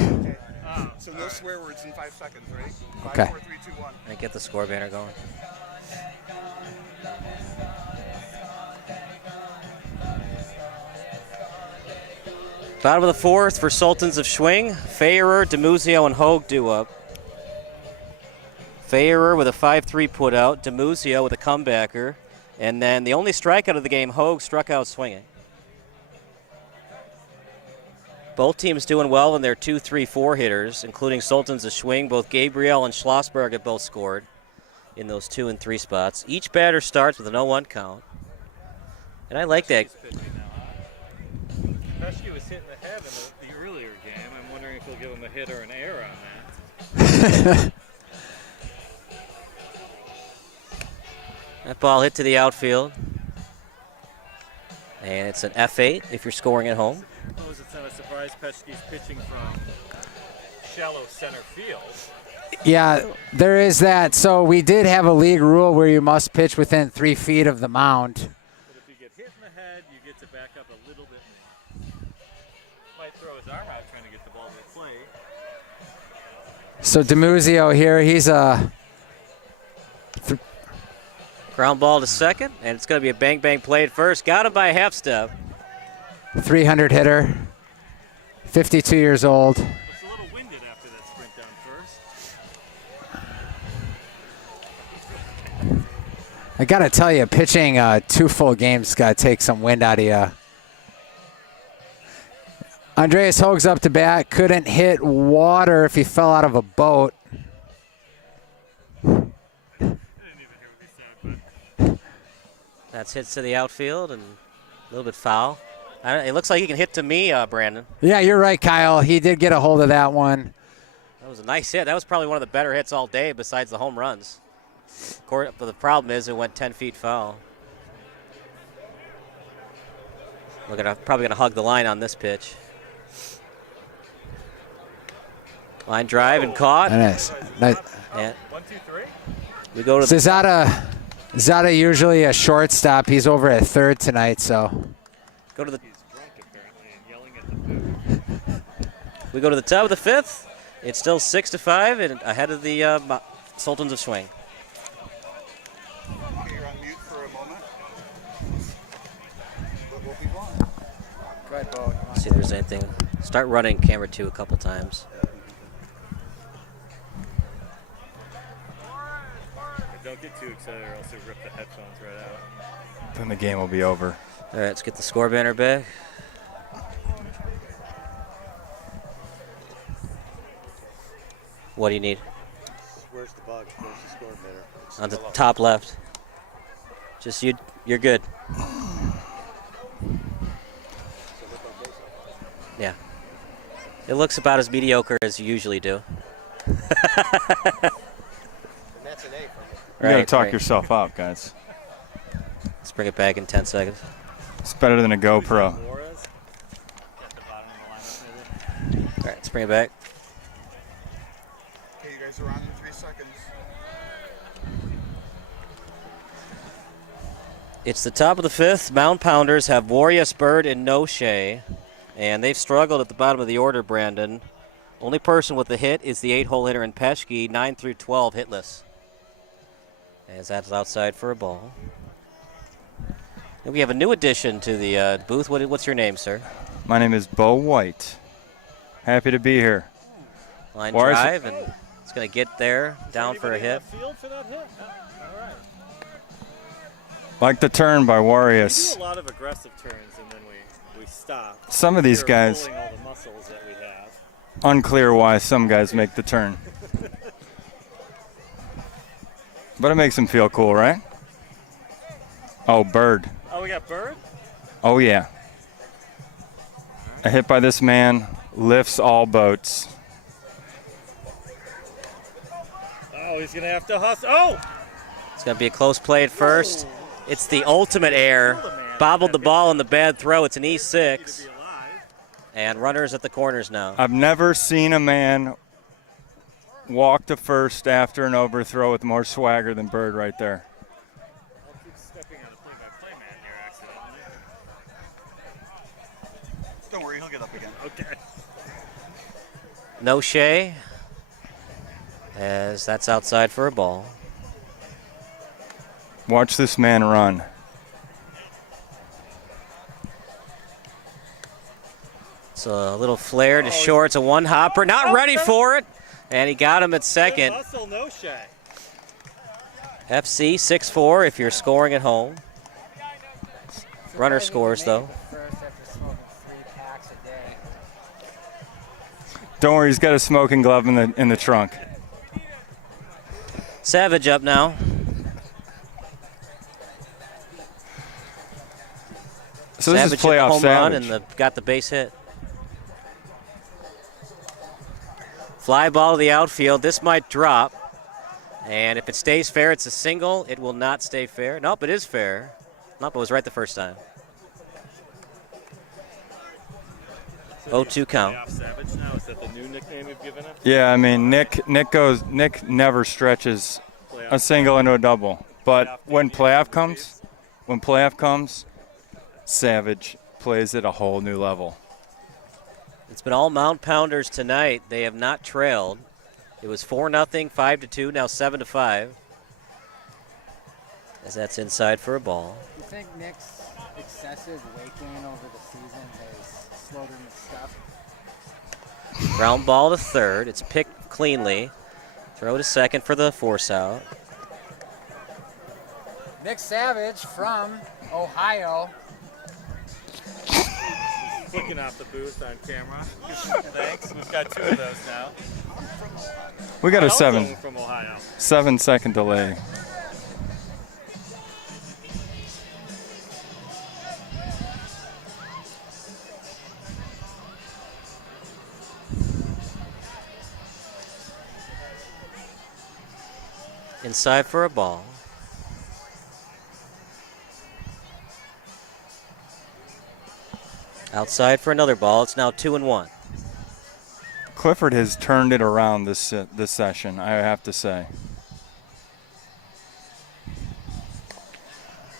So no swear words in 5 seconds, right? 5, Okay. 4, 3, 2, 1. And get the score banner going. Bottom of the fourth for Sultans of Schwing. Fahrer, DeMuzio, and Hogue due up. Fahrer with a 5-3 put out. DeMuzio with a comebacker. And then the only strikeout of the game, Hogue struck out swinging. Both teams doing well in their 2-3-4 hitters, including Sultans of Schwing. Both Gabriel and Schlossberg have both scored in those 2 and 3 spots. Each batter starts with an 0-1 count. And I like that. Pesky was hitting the head in the earlier game. I'm wondering if he'll give him a hit or an error on that. That ball hit to the outfield. And it's an F8 if you're scoring at home. I suppose it's not a surprise Pesky's pitching from shallow center field. Yeah, there is that. So we did have a league rule where you must pitch within 3 feet of the mound. But if you get hit in the head, you get to back up a little bit more. Might throw his arm out trying to get the ball to the plate. So DeMuzio here, he's a. Ground ball to second, and it's going to be a bang-bang play at first. Got him by a half step. 300 hitter, 52 years old. It's a little winded after that sprint down first. I got to tell you, pitching 2 full games got to take some wind out of you. Andreas Hogue's up to bat. Couldn't hit water if he fell out of a boat. That's hits to the outfield and a little bit foul. It looks like he can hit to me, Brandon. Yeah, you're right, Kyle. He did get a hold of that one. That was a nice hit. That was probably one of the better hits all day besides the home runs. But the problem is it went 10 feet foul. We're probably going to hug the line on this pitch. Line drive and caught. Nice. And 1, 2, 3. we go to So Zada usually a shortstop. He's over at third tonight, so. go to the He's drunk apparently and yelling at the booth. we go to the top of the fifth. It's still 6-5 and ahead of the Sultans of Schwing. Okay, you're on mute for a moment. But we'll be on. Go ahead, Bo. See if there's anything. Start running camera 2 a couple times. Don't don't get too excited or else you'll rip the headphones right out. Then the game will be over. All right, let's get the score banner back. What do you need? Where's the bug? Where's the score banner? On the top left. Just you. You're good. Yeah. It looks about as mediocre as you usually do. And that's an A for me. You gotta talk yourself up, guys. Let's bring it back in 10 seconds. It's better than a GoPro. Juarez at the bottom of the lineup, maybe. All right, let's bring it back. Okay, you guys are on in 3 seconds. It's the top of the fifth. Mound Pounders have Warriors, Bird, and No Shea. And they've struggled at the bottom of the order, Brandon. Only person with a hit is the 8-hole hitter in Peshke, 9 through 12 hitless. As that's outside for a ball. And we have a new addition to the booth. What's your name, sir? My name is Bo White. Happy to be here. Line Warriors- drive, and it's going to get there, down for a hit. Field for that hit? All right. Like the turn by We Warriors. do a lot of aggressive turns and then we stop. Some of these We're guys, pulling all the muscles that we have. unclear why some guys make the turn. But it makes them feel cool, right? Oh, Bird. Oh, we got Bird? Oh, yeah. A hit by this man lifts all boats. Oh, he's going to have to hustle. Oh! It's going to be a close play at first. It's the ultimate error. Bobbled the ball in the bad throw. It's an E6. And runners at the corners now. I've never seen a man walk to first after an overthrow with more swagger than Bird right there. I'll keep stepping on a play-by-play man here accidentally. Don't worry, he'll get up again. Okay. No Shea, as that's outside for a ball. Watch this man run. It's a little flare to short. It's a one-hopper. Not ready for it. And he got him at second. Hustle, no Shea. FC 6-4 if you're scoring at home. Runner scores, though. Don't worry, he's got a smoking glove in the trunk. Savage up now. So this Savage is playoff hit the home run Savage. and got the base hit. Fly ball to the outfield. This might drop. And if it stays fair, it's a single. It will not stay fair. Nope, it is fair. Nope, it was right the first time. 0-2 count. Playoff Savage now? Is that the new nickname you've given him? Yeah, I mean, Nick never stretches a single into a double. But when playoff comes, Savage plays at a whole new level. It's been all Mound Pounders tonight. They have not trailed. It was 4-0, 5-2, now 7-5. As that's inside for a ball. You think Nick's excessive weight gain over the season has slowed him his stuff? Ground ball to third. It's picked cleanly. Throw to second for the force out. Nick Savage from Ohio. Looking off the booth on camera. Thanks. We've got 2 of those now. We got a Also 7 from Ohio. 7-second delay. Inside for a ball. Outside for another ball. It's now 2-1. Clifford has turned it around this session, I have to say.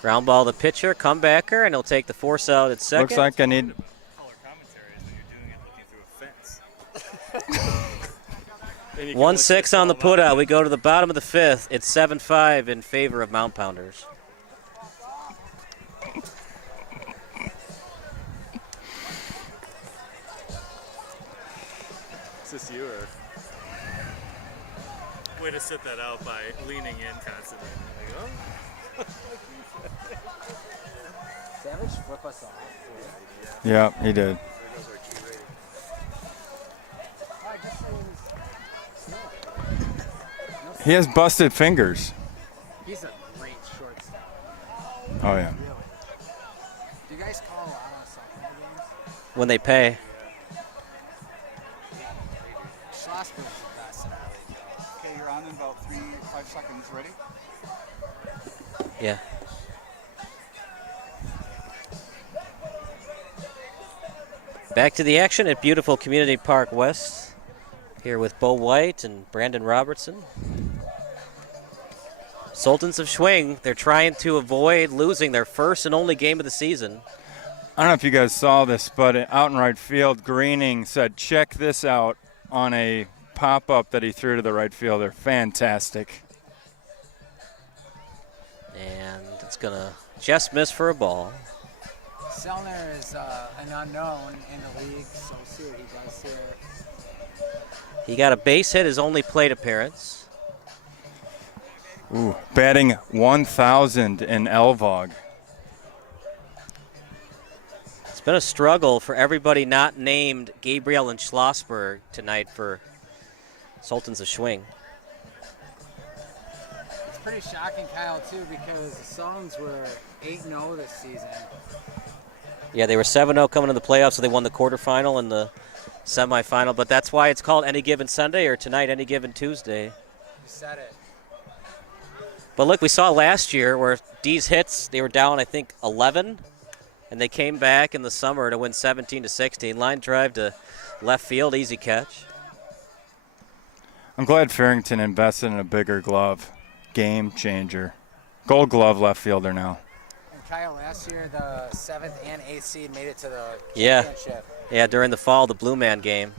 Ground ball to pitcher, comebacker, and he'll take the force out at second. Looks like I need. Color commentary is when you're doing it looking through a fence. And you can 1-6 on the look at putout. We go to the bottom of the fifth. It's 7-5 in favor of Mound Pounders. Is this you or? way to sit that out by leaning in constantly. Like, oh. Savage flip us off. Yeah, he did. He has busted fingers. He's a great shortstop. Oh, yeah. Really. Do you guys call softball games? When they pay. Schlossberg's the best in our league. Okay, you're on in about 5 seconds. Ready? Yeah. Back to the action at beautiful Community Park West. Here with Bo White and Brandon Robertson. Sultans of Schwing, they're trying to avoid losing their first and only game of the season. I don't know if you guys saw this, but out in right field, Greening said, check this out on a pop-up that he threw to the right fielder. Fantastic. And it's going to just miss for a ball. Selner is an unknown in the league, so we'll see what he does here. He got a base hit, his only plate appearance. Ooh, batting 1,000 in LVOG. It's been a struggle for everybody not named Gabriel and Schlossberg tonight for Sultans of Schwing. It's pretty shocking, Kyle, too, because the Suns were 8-0 this season. Yeah, they were 7-0 coming to the playoffs, so they won the quarterfinal and the semifinal. But that's why it's called Any Given Sunday, or tonight, Any Given Tuesday. You said it. But look, we saw last year where D's hits, they were down, I think, 11, and they came back in the summer to win 17-16. Line drive to left field, easy catch. I'm glad Farrington invested in a bigger glove. Game changer. Gold glove left fielder now. And Kyle, last year the 7th and 8th seed made it to the Yeah. championship. Yeah, during the fall, the Blue Man game.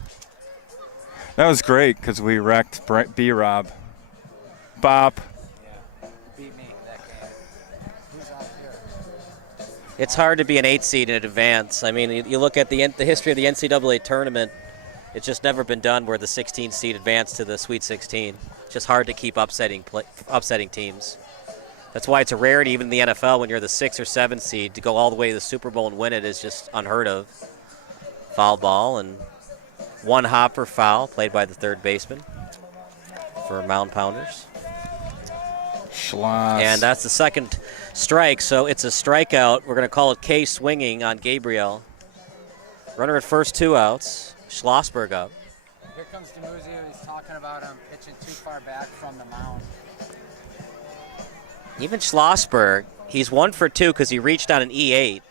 That was great because we wrecked B-Rob. Bop. Beat me that game. Who's out here? It's hard to be an 8 seed in advance. I mean, you look at the history of the NCAA tournament, it's just never been done where the 16 seed advanced to the Sweet 16. It's just hard to keep upsetting teams. That's why it's a rarity even in the NFL when you're the 6 or 7 seed to go all the way to the Super Bowl and win it is just unheard of. Foul ball and one hopper foul played by the third baseman for Mound Pounders. Schloss. And that's the second strike, so it's a strikeout. We're going to call it K swinging on Gabriel. Runner at first, 2 outs. Schlossberg up. Here comes DeMuzio. He's talking about him pitching too far back from the mound. Even Schlossberg, he's 1 for 2 because he reached on an E8.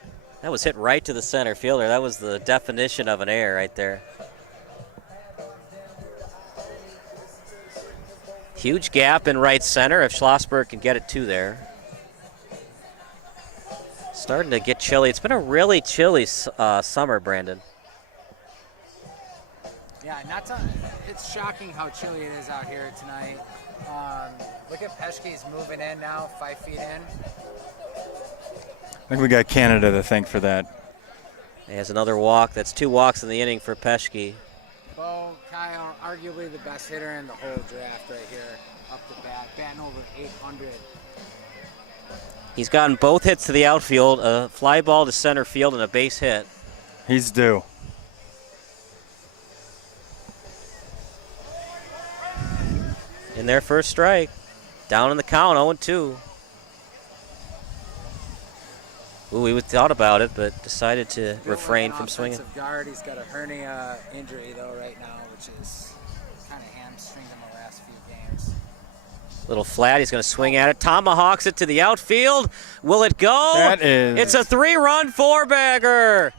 That was hit right to the center fielder. That was the definition of an error right there. Huge gap in right center if Schlossberg can get it to there. Starting to get chilly. It's been a really chilly summer, Brandon. Yeah, it's shocking how chilly it is out here tonight. Look at Peschke's moving in now, 5 feet in. I think we got Canada to thank for that. He has another walk. That's 2 walks in the inning for Peschke. Bo, Kyle, arguably the best hitter in the whole draft right here, up to bat, batting over 800. He's gotten both hits to the outfield, a fly ball to center field, and a base hit. He's due. In their first strike. Down in the count, 0-2. Ooh, we thought about it, but decided to refrain from swinging. Guard. He's got a hernia injury, though, right now, which is kind of hamstringed him the last few games. Little flat, he's going to swing at it. Tomahawks it to the outfield. Will it go? That is. It's a 3-run 4-bagger.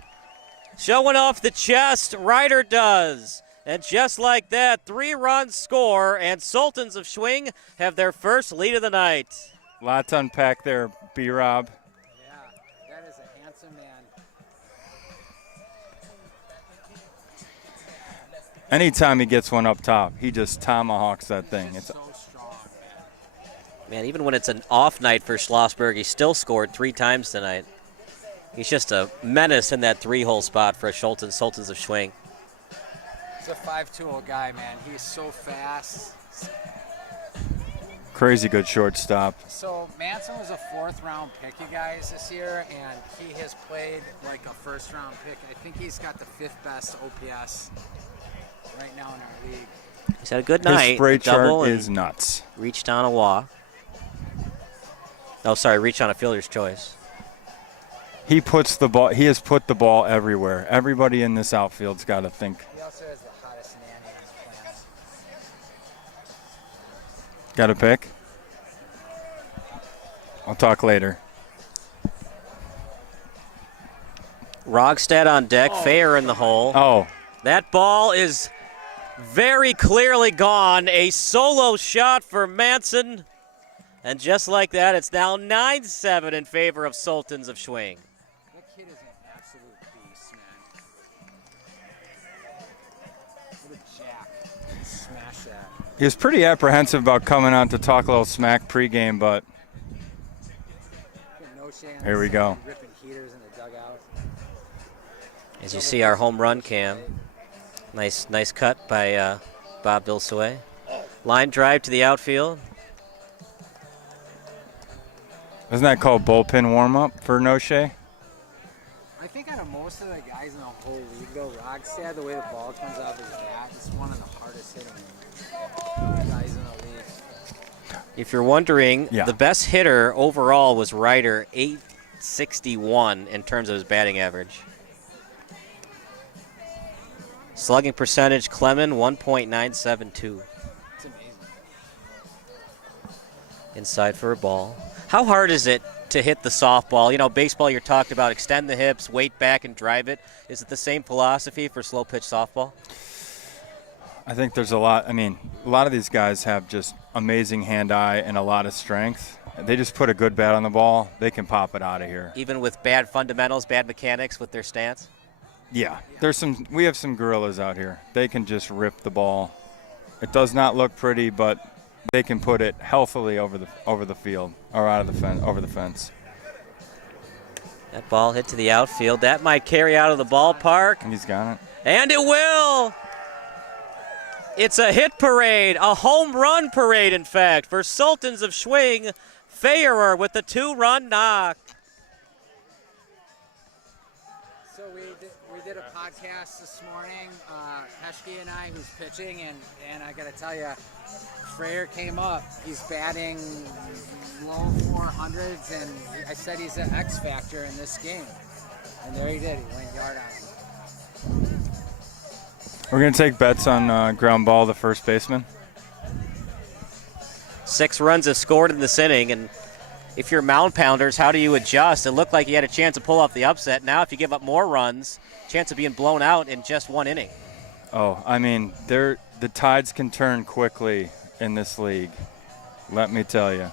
Showing off the chest, Ryder does. And just like that, 3-run score, and Sultans of Schwing have their first lead of the night. Lot to unpack there, B-Rob. Yeah, that is a handsome man. Anytime he gets one up top, he just tomahawks that thing. It's So strong. Man, even when it's an off night for Schlossberg, he still scored 3 times tonight. He's just a menace in that 3-hole spot for Sultans of Schwing. He's a 5'2" guy, man. He's so fast. Crazy good shortstop. So Manson was a 4th-round pick, you guys, this year, and he has played like a first-round pick. I think he's got the 5th best OPS right now in our league. He's had a good night. His spray Double chart and is nuts. reached on a walk. Oh, sorry, reached on a fielder's choice. He puts the ball. He has put the ball everywhere. Everybody in this outfield's got to think. He also has the hottest nanny on the planet. Got a pick? I'll talk later. Rogstad on deck, Fair in the hole. Oh, That ball is very clearly gone. A solo shot for Manson. And just like that, it's now 9-7 in favor of Sultans of Schwing. That kid is an absolute beast, man. What a jack. Smash that. he was pretty apprehensive about coming on to talk a little smack pregame, but No chance. here we go. Ripping heaters in the dugout. As you see our home run cam. Nice cut by Bob Bilsaway. Line drive to the outfield. Isn't that called bullpen warm-up for Noche? I think out of most of the guys in the whole league, though, Rogstad, the way the ball comes off his bat, is one of the hardest hitting guys in the league. If you're wondering, Yeah. the best hitter overall was Ryder, 861 in terms of his batting average. Slugging percentage, Clemens, 1.972. It's amazing. Inside for a ball. How hard is it to hit the softball? You know, baseball, you're talking about extend the hips, weight back, and drive it. Is it the same philosophy for slow pitch softball? I think there's a lot. I mean, a lot of these guys have just amazing hand-eye and a lot of strength. They just put a good bat on the ball, they can pop it out of here. Even with bad fundamentals, bad mechanics with their stance? Yeah, we have some gorillas out here. They can just rip the ball. It does not look pretty, but they can put it healthily over the field or out of the fence, over the fence. That ball hit to the outfield. That might carry out of the ballpark. And he's got it. And it will. It's a hit parade, a home run parade, in fact, for Sultans of Schwing. Fairer with the 2-run knock. So we did a podcast this morning, Heshke and I, who's pitching, and I got to tell you, Freyer came up. He's batting low 400s, and I said he's an X factor in this game. And there he did. He went yard on him. We're going to take bets on ground ball, the first baseman. 6 runs have scored in this inning, and if you're Mound Pounders, how do you adjust? It looked like he had a chance to pull off the upset. Now if you give up more runs, chance of being blown out in just 1 inning. Oh, I mean, the tides can turn quickly in this league. Let me tell you.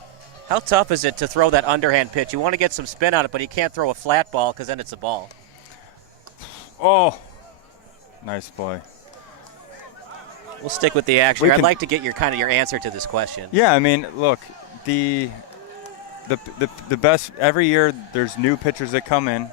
How tough is it to throw that underhand pitch? You want to get some spin on it, but you can't throw a flat ball because then it's a ball. Oh, nice play. We'll stick with the action. I'd like to get your answer to this question. Yeah, I mean, look, the best every year. There's new pitchers that come in,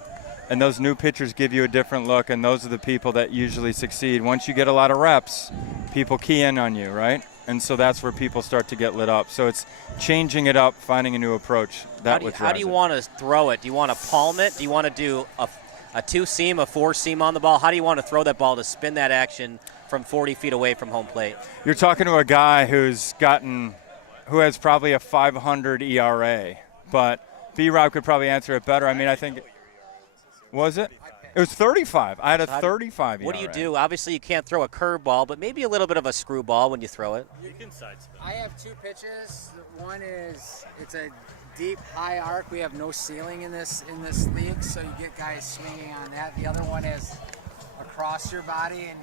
and those new pitchers give you a different look, and those are the people that usually succeed. Once you get a lot of reps, people key in on you, right? And so that's where people start to get lit up. So it's changing it up, finding a new approach. How do you want to throw it? Do you want to palm it? Do you want to do a 2-seam, a 4-seam on the ball? How do you want to throw that ball to spin that action from 40 feet away from home plate? You're talking to a guy who has probably a 500 ERA, but B-Rob could probably answer it better. I mean, I think, was it? It was 35. I had a 35 ERA. What do you do? Obviously, you can't throw a curveball, but maybe a little bit of a screwball when you throw it. You can side spin. I have 2 pitches. One is it's a deep, high arc. We have no ceiling in this league, so you get guys swinging on that. The other one is across your body, and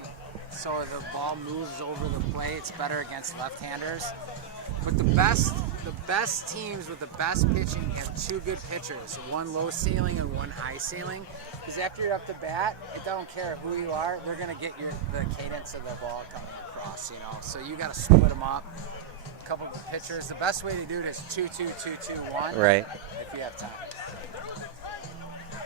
so the ball moves over the plate. It's better against left-handers. But the best teams with the best pitching have 2 good pitchers, one low ceiling and one high ceiling. Because after you're up to bat, it don't care who you are, they're going to get the cadence of the ball coming across, you know. So you got to split them up. A couple of pitchers. The best way to do it is 2-2-2-2-1. Right. If you have time.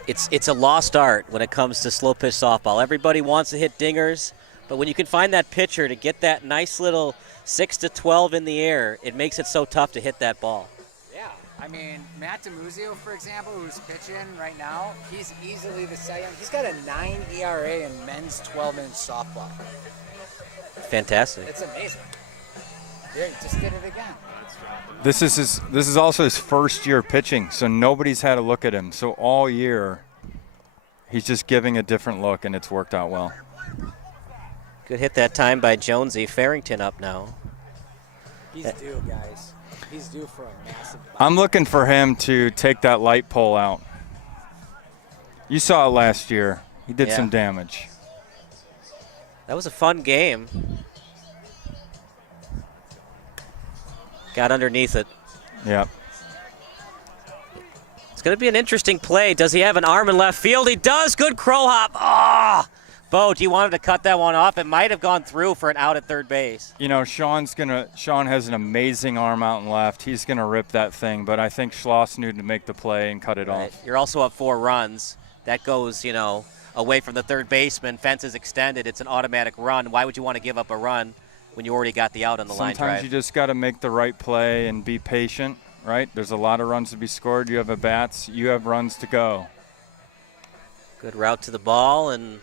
It's a lost art when it comes to slow pitch softball. Everybody wants to hit dingers, But when you can find that pitcher to get that nice little 6 to 12 in the air, it makes it so tough to hit that ball. Yeah, I mean, Matt DiMuzio, for example, who's pitching right now, he's easily the Cy Young. He's got a 9 ERA in men's 12-inch softball. Fantastic. It's amazing. Yeah, he just did it again. This is also his first year pitching, so nobody's had a look at him. So all year, he's just giving a different look, and it's worked out well. Good hit that time by Jonesy. Farrington up now. He's due, guys. He's due for a massive bump. I'm looking for him to take that light pole out. You saw it last year. He did some damage. That was a fun game. Got underneath it. Yep. It's going to be an interesting play. Does he have an arm in left field? He does. Good crow hop. Oh! Bo, do you want him to cut that one off? It might have gone through for an out at third base. You know, Sean has an amazing arm out and left. He's going to rip that thing, but I think Schloss knew to make the play and cut it off. You're also up 4 runs. That goes, away from the third baseman. Fence is extended. It's an automatic run. Why would you want to give up a run when you already got the out on the line drive? Sometimes you just got to make the right play and be patient, right? There's a lot of runs to be scored. You have at-bats. You have runs to go. Good route to the ball, and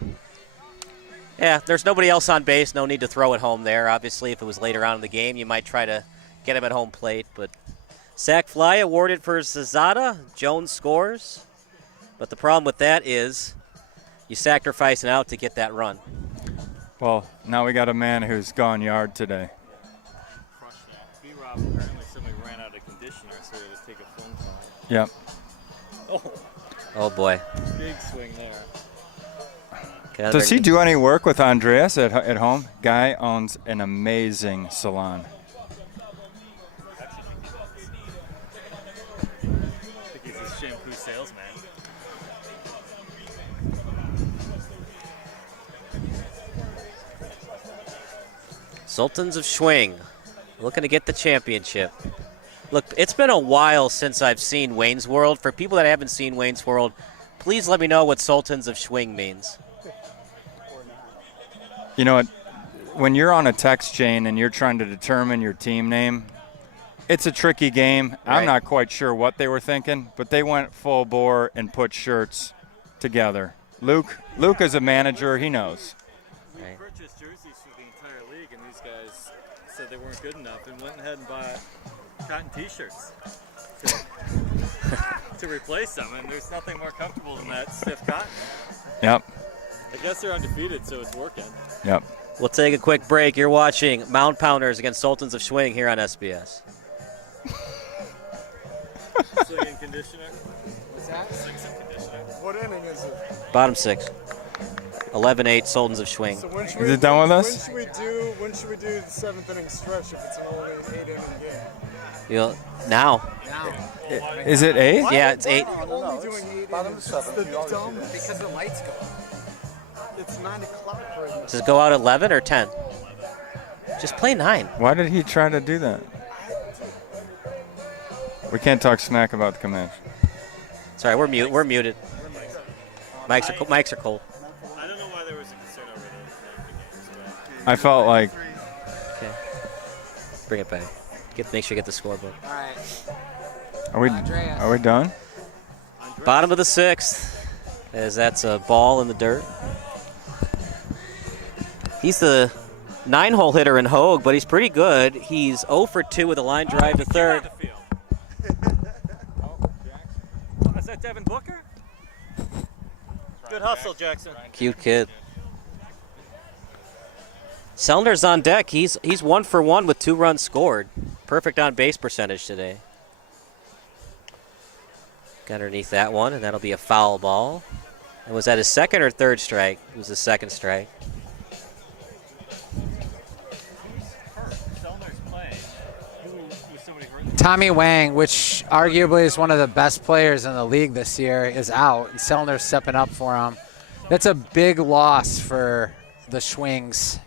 there's nobody else on base. No need to throw it home there. Obviously, if it was later on in the game, you might try to get him at home plate. But sac fly awarded for Zazada. Jones scores. But the problem with that is you sacrifice an out to get that run. Well, now we got a man who's gone yard today. Crush that. B-Rob, apparently somebody ran out of conditioner, so we had to take a phone call. Yep. Oh boy. Big swing there. Does he do any work with Andreas at home? Guy owns an amazing salon. I think he's a shampoo salesman. Sultans of Schwing looking to get the championship. Look, it's been a while since I've seen Wayne's World. For people that haven't seen Wayne's World, please let me know what Sultans of Schwing means. You know what? When you're on a text chain and you're trying to determine your team name, it's a tricky game. Right. I'm not quite sure what they were thinking, but they went full bore and put shirts together. Luke is a manager. He knows. We purchased jerseys for the entire league, and these guys said they weren't good enough and went ahead and bought cotton T-shirts to replace them. And there's nothing more comfortable than that stiff cotton. Yep. I guess they're undefeated, so it's working. Yep. We'll take a quick break. You're watching Mound Pounders against Sultans of Schwing here on SBS. Swing and conditioner. What's that? Swing some conditioner. What inning is it? Bottom 6. 11-8 Sultans of Schwing. So when should Is we it done with us? When should we do the 7th inning stretch if it's an only 8-inning game? Now. Is it 8? Yeah, it's 8. Only doing 8 bottom innings. of 7. It's the dumbest. Because the lights go. It's 9 o'clock right now. Does it go out 11 or 10? Just play 9. Why did he try to do that? We can't talk smack about the Comanche. Sorry, we're muted. Mics are cold. I don't know why there was a concern over the games. I felt like Okay. Bring it back. Make sure you get the scoreboard. All right. Are we done? Bottom of the 6th, as that's a ball in the dirt. He's the 9-hole hitter in Hogue, but he's pretty good. He's 0 for 2 with a line drive to third. Is that Devin Booker? Good hustle, Jackson. Cute kid. Sellner's on deck. He's 1 for 1 with 2 runs scored. Perfect on base percentage today. Got underneath that one, and that'll be a foul ball. And was that his second or third strike? It was the second strike. Tommy Wang, which arguably is one of the best players in the league this year, is out, and Sellner's stepping up for him. That's a big loss for the Schwings.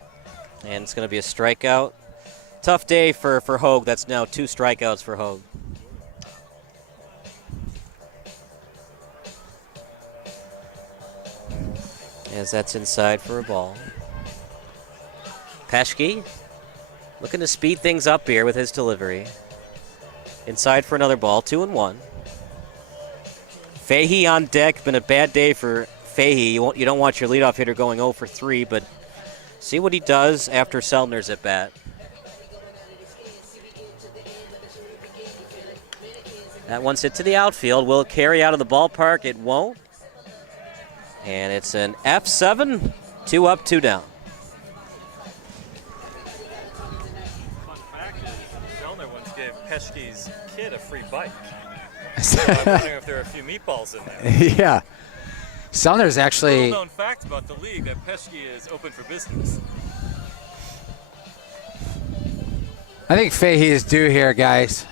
And it's going to be a strikeout. Tough day for Hogue. That's now 2 strikeouts for Hogue. As that's inside for a ball. Peschke looking to speed things up here with his delivery. Inside for another ball, 2-1. Fahey on deck. Been a bad day for Fahey. You don't want your leadoff hitter going 0 for 3, but see what he does after Seltner's at bat. That one's hit to the outfield. Will it carry out of the ballpark? It won't. And it's an F7, 2 up, 2 down. Fun fact is, Seltner once gave Peschke's kid a free bike. So I'm wondering if there are a few meatballs in there. Yeah. Seltner's actually... Little known fact about the league that Peschke is open for business. I think Fahey is due here, guys.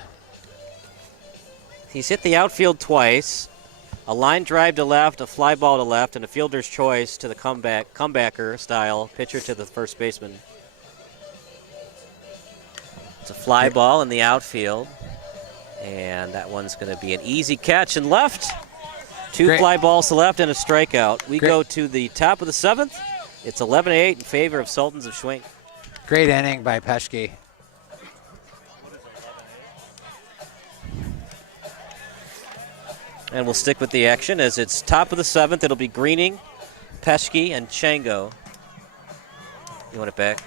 He's hit the outfield twice. A line drive to left, a fly ball to left, and a fielder's choice to the comebacker style pitcher to the first baseman. It's a fly ball in the outfield. And that one's going to be an easy catch and left. Two fly balls to left and a strikeout. We go to the top of the 7th. It's 11-8 in favor of Sultans of Schwing. Great inning by Peschke. And we'll stick with the action as it's top of the 7th. It'll be Greening, Peschke, and Chango. You want it back?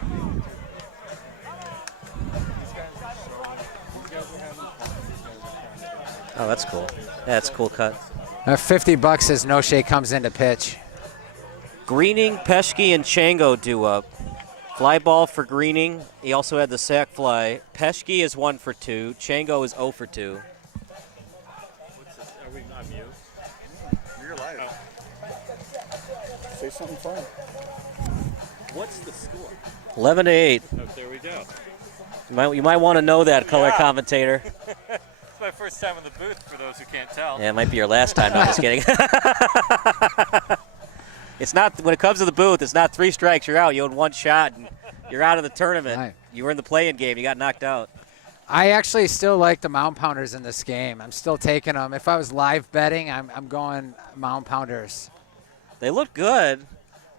Oh, that's cool. Yeah, that's a cool cut. $50 as Noche comes in to pitch. Greening, Peschke, and Chango do up. Fly ball for Greening. He also had the sac fly. Peschke is 1 for 2. Chango is 0 for 2. What's this? Are we on mute? You're live. Say something fun. What's the score? 11-8. Oh, there we go. You might want to know that, color commentator. It's my first time in the booth, for those who can't tell. Yeah, it might be your last time. No, I'm just kidding. It's not, when it comes to the booth, it's not 3 strikes, you're out. You own 1 shot, and you're out of the tournament. Right. You were in the play-in game. You got knocked out. I actually still like the Mound Pounders in this game. I'm still taking them. If I was live betting, I'm going Mound Pounders. They look good.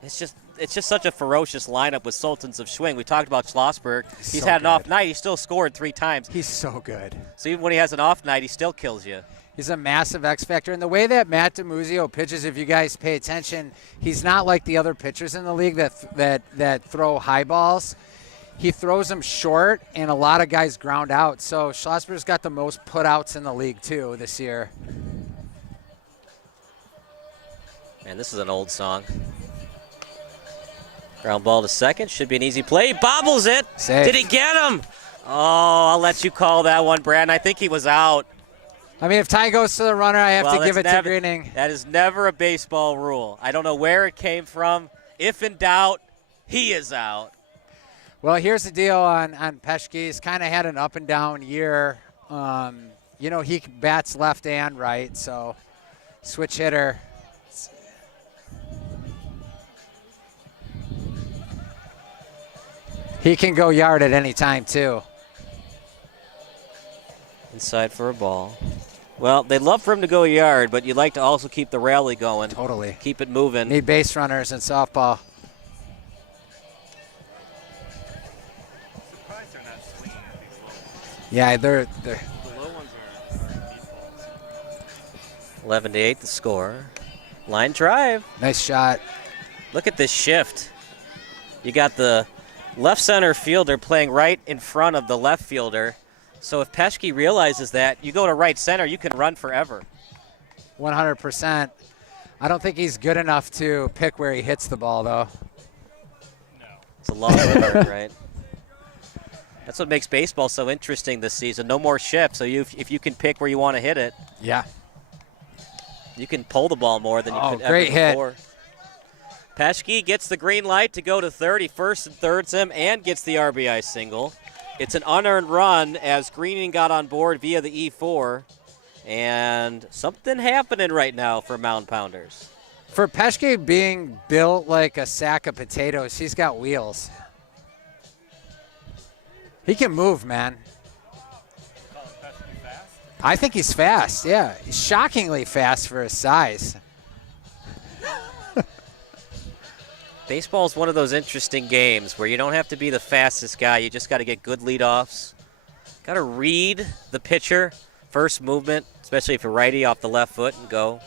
It's just such a ferocious lineup with Sultans of Schwing. We talked about Schlossberg. He's so had an off good. night. He still scored 3 times. He's so good. So even when he has an off night, he still kills you. He's a massive X factor. And the way that Matt DiMuzio pitches, if you guys pay attention, he's not like the other pitchers in the league that throw high balls. He throws them short, and a lot of guys ground out. So Schlossberg's got the most putouts in the league, too, this year. Man, this is an old song. Ground ball to second. Should be an easy play. Bobbles it. Safe. Did he get him? Oh, I'll let you call that one, Brad. I think he was out. I mean, if tie goes to the runner, I have to give it to Greening. That is never a baseball rule. I don't know where it came from. If in doubt, he is out. Well, here's the deal on Peschke. He's kind of had an up and down year. He bats left and right, so switch hitter. He can go yard at any time, too. Inside for a ball. Well, they'd love for him to go yard, but you'd like to also keep the rally going. Totally. Keep it moving. Need base runners in softball. Surprised they're not swinging at these low ones. Yeah, they're The low ones are meatballs. 11-8 the score. Line drive. nice shot. Look at this shift. You got the left center fielder playing right in front of the left fielder. So if Peschke realizes that, you go to right center, you can run forever. 100%. I don't think he's good enough to pick where he hits the ball, though. No. It's a long run, right? That's what makes baseball so interesting this season. No more shifts, so if you can pick where you want to hit it, Yeah. you can pull the ball more than you could great ever hit. before. Peschke gets the green light to go to third. He first and thirds him and gets the RBI single. It's an unearned run as Greening got on board via the E4. And something happening right now for Mound Pounders. For Peschke being built like a sack of potatoes, he's got wheels. He can move, man. I think he's fast, yeah. He's shockingly fast for his size. Baseball is one of those interesting games where you don't have to be the fastest guy. You just got to get good leadoffs. Got to read the pitcher, first movement, especially if you're righty, off the left foot and go.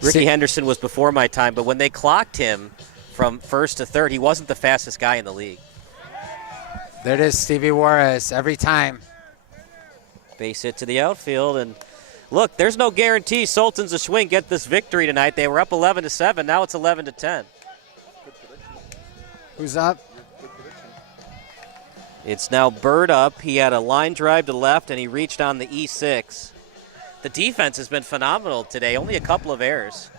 Ricky Henderson was before my time, but when they clocked him from first to third, he wasn't the fastest guy in the league. There it is, Stevie Juarez, every time. Base hit to the outfield, and look, there's no guarantee Sultans of Schwing get this victory tonight. They were up 11-7. Now it's 11-10. Who's up? It's now Bird up. He had a line drive to left, and he reached on the E6. The defense has been phenomenal today. Only a couple of errors.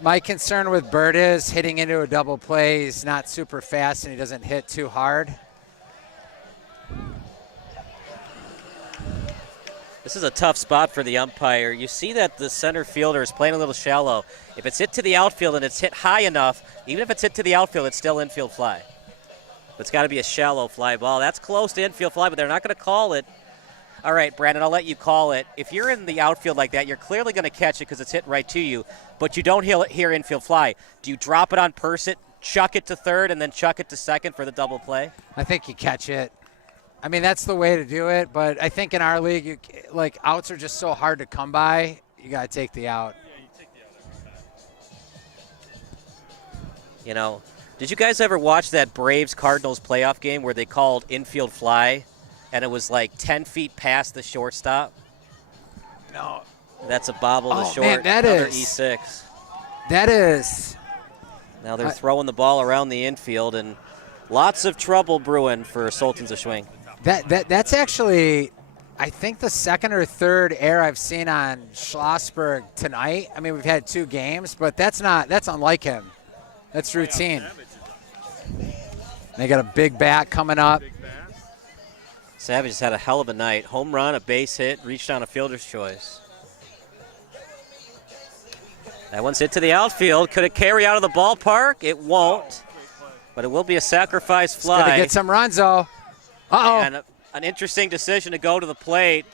My concern with Bird is hitting into a double play. He's not super fast, and he doesn't hit too hard. This is a tough spot for the umpire. You see that the center fielder is playing a little shallow. If it's hit to the outfield and it's hit high enough, even if it's hit to the outfield, it's still infield fly. But it's got to be a shallow fly ball. That's close to infield fly, but they're not going to call it. All right, Brandon, I'll let you call it. If you're in the outfield like that, you're clearly going to catch it because it's hit right to you, but you don't hear infield fly. Do you drop it on Persitt, chuck it to third, and then chuck it to second for the double play? I think you catch it. I mean, that's the way to do it, but I think in our league, outs are just so hard to come by, you got to take the out. You know, did you guys ever watch that Braves-Cardinals playoff game where they called infield fly, and it was like 10 feet past the shortstop? No. That's a bobble to short. Man, that Another is. E6. That is. Now they're throwing the ball around the infield, and lots of trouble brewing for Sultans of Schwing. That's actually, I think, the second or third error I've seen on Schlossberg tonight. I mean, we've had 2 games, but that's unlike him. That's routine. They got a big bat coming up. Savage has had a hell of a night. Home run, a base hit, reached on a fielder's choice. That one's hit to the outfield. Could it carry out of the ballpark? It won't, but it will be a sacrifice fly. It's going to get some runs, though. Uh-oh. And an interesting decision to go to the plate.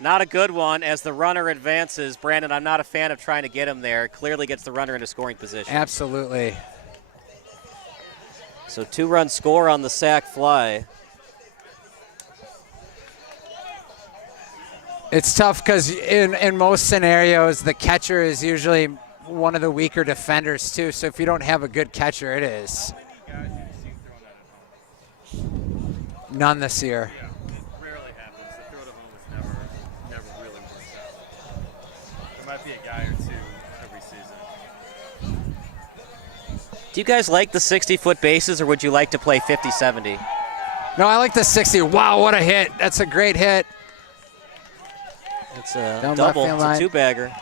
Not a good one as the runner advances. Brandon, I'm not a fan of trying to get him there. Clearly gets the runner into scoring position. Absolutely. So 2-run score on the sac fly. It's tough because in most scenarios, the catcher is usually one of the weaker defenders, too. So if you don't have a good catcher, it is. None this year. Yeah, it rarely happens. The throw to home is never really works out. There might be a guy or two every season. Do you guys like the 60-foot bases, or would you like to play 50-70? No, I like the 60. Wow, what a hit. That's a great hit. It's a double. It's a 2-bagger.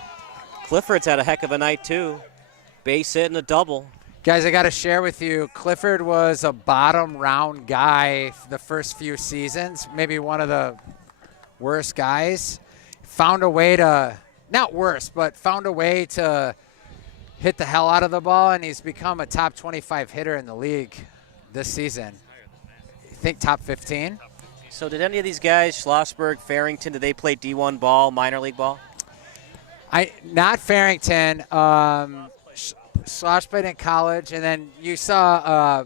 Clifford's had a heck of a night, too. Base hit and a double. Guys, I got to share with you, Clifford was a bottom round guy the first few seasons, maybe one of the worst guys. Found a way to, not worse, but found a way to hit the hell out of the ball, and he's become a top 25 hitter in the league this season. You think top 15? So did any of these guys, Schlossberg, Farrington, did they play D1 ball, minor league ball? Not Farrington. Schlossberg in college, and then you saw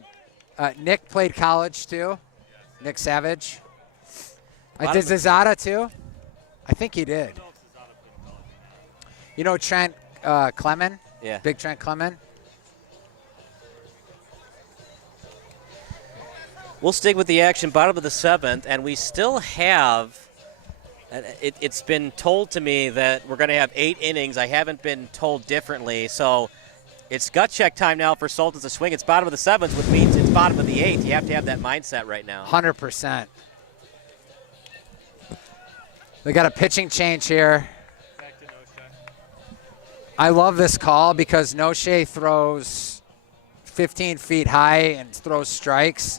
Nick played college too. Nick Savage. Did Zazada too? I think he did. You know Trent Clement? Yeah. Big Trent Clement. We'll stick with the action, bottom of the 7th, and we still have, it's been told to me that we're going to have 8 innings. I haven't been told differently, so it's gut check time now for Sultans of Schwing. It's bottom of the 7th, which means it's bottom of the 8th. You have to have that mindset right now. 100%. They got a pitching change here. Back to Noche. I love this call because Noche throws 15 feet high and throws strikes.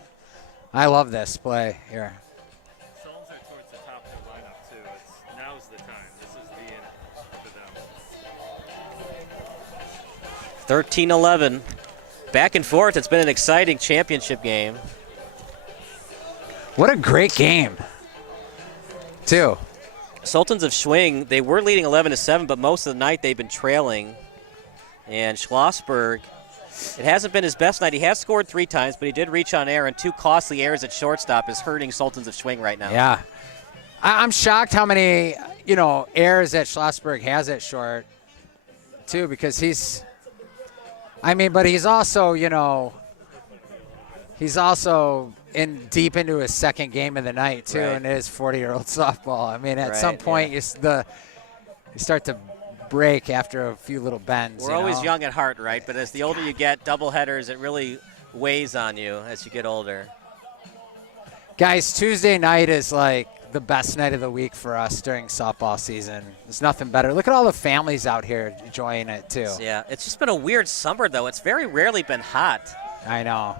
I love this play here. Sultans are towards the top of their lineup, too. Now's the time. This is the inning for them. 13-11. Back and forth. It's been an exciting championship game. What a great game, too. Sultans of Schwing, they were leading 11-7, but most of the night they've been trailing. And Schlossberg, it hasn't been his best night. He has scored 3 times, but he did reach on air, and 2 costly errors at shortstop is hurting Sultans of Schwing right now. Yeah. I'm shocked how many, errors that Schlossberg has at short, too, because but he's also, deep into his second game of the night, too, and it is 40-year-old softball. I mean, at some point, you start to break after a few little bends. We're always young at heart, right? But as the older you get, doubleheaders, it really weighs on you as you get older. Guys, Tuesday night is like the best night of the week for us during softball season. There's nothing better. Look at all the families out here enjoying it, too. Yeah, it's just been a weird summer, though. It's very rarely been hot. I know.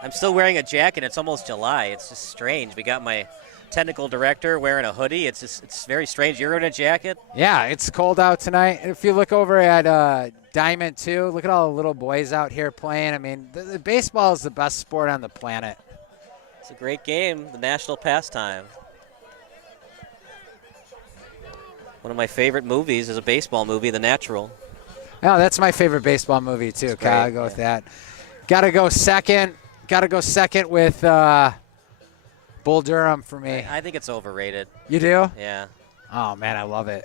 I'm still wearing a jacket. It's almost July. It's just strange. We got my technical director wearing a hoodie. It's very strange. You're in a jacket? Yeah, it's cold out tonight. If you look over at Diamond, too, look at all the little boys out here playing. I mean, the baseball is the best sport on the planet. It's a great game, the national pastime. One of my favorite movies is a baseball movie, The Natural. Oh, that's my favorite baseball movie, too. Gotta go with that. Gotta go second with Bull Durham for me. I think it's overrated. You do? Yeah. Oh, man, I love it.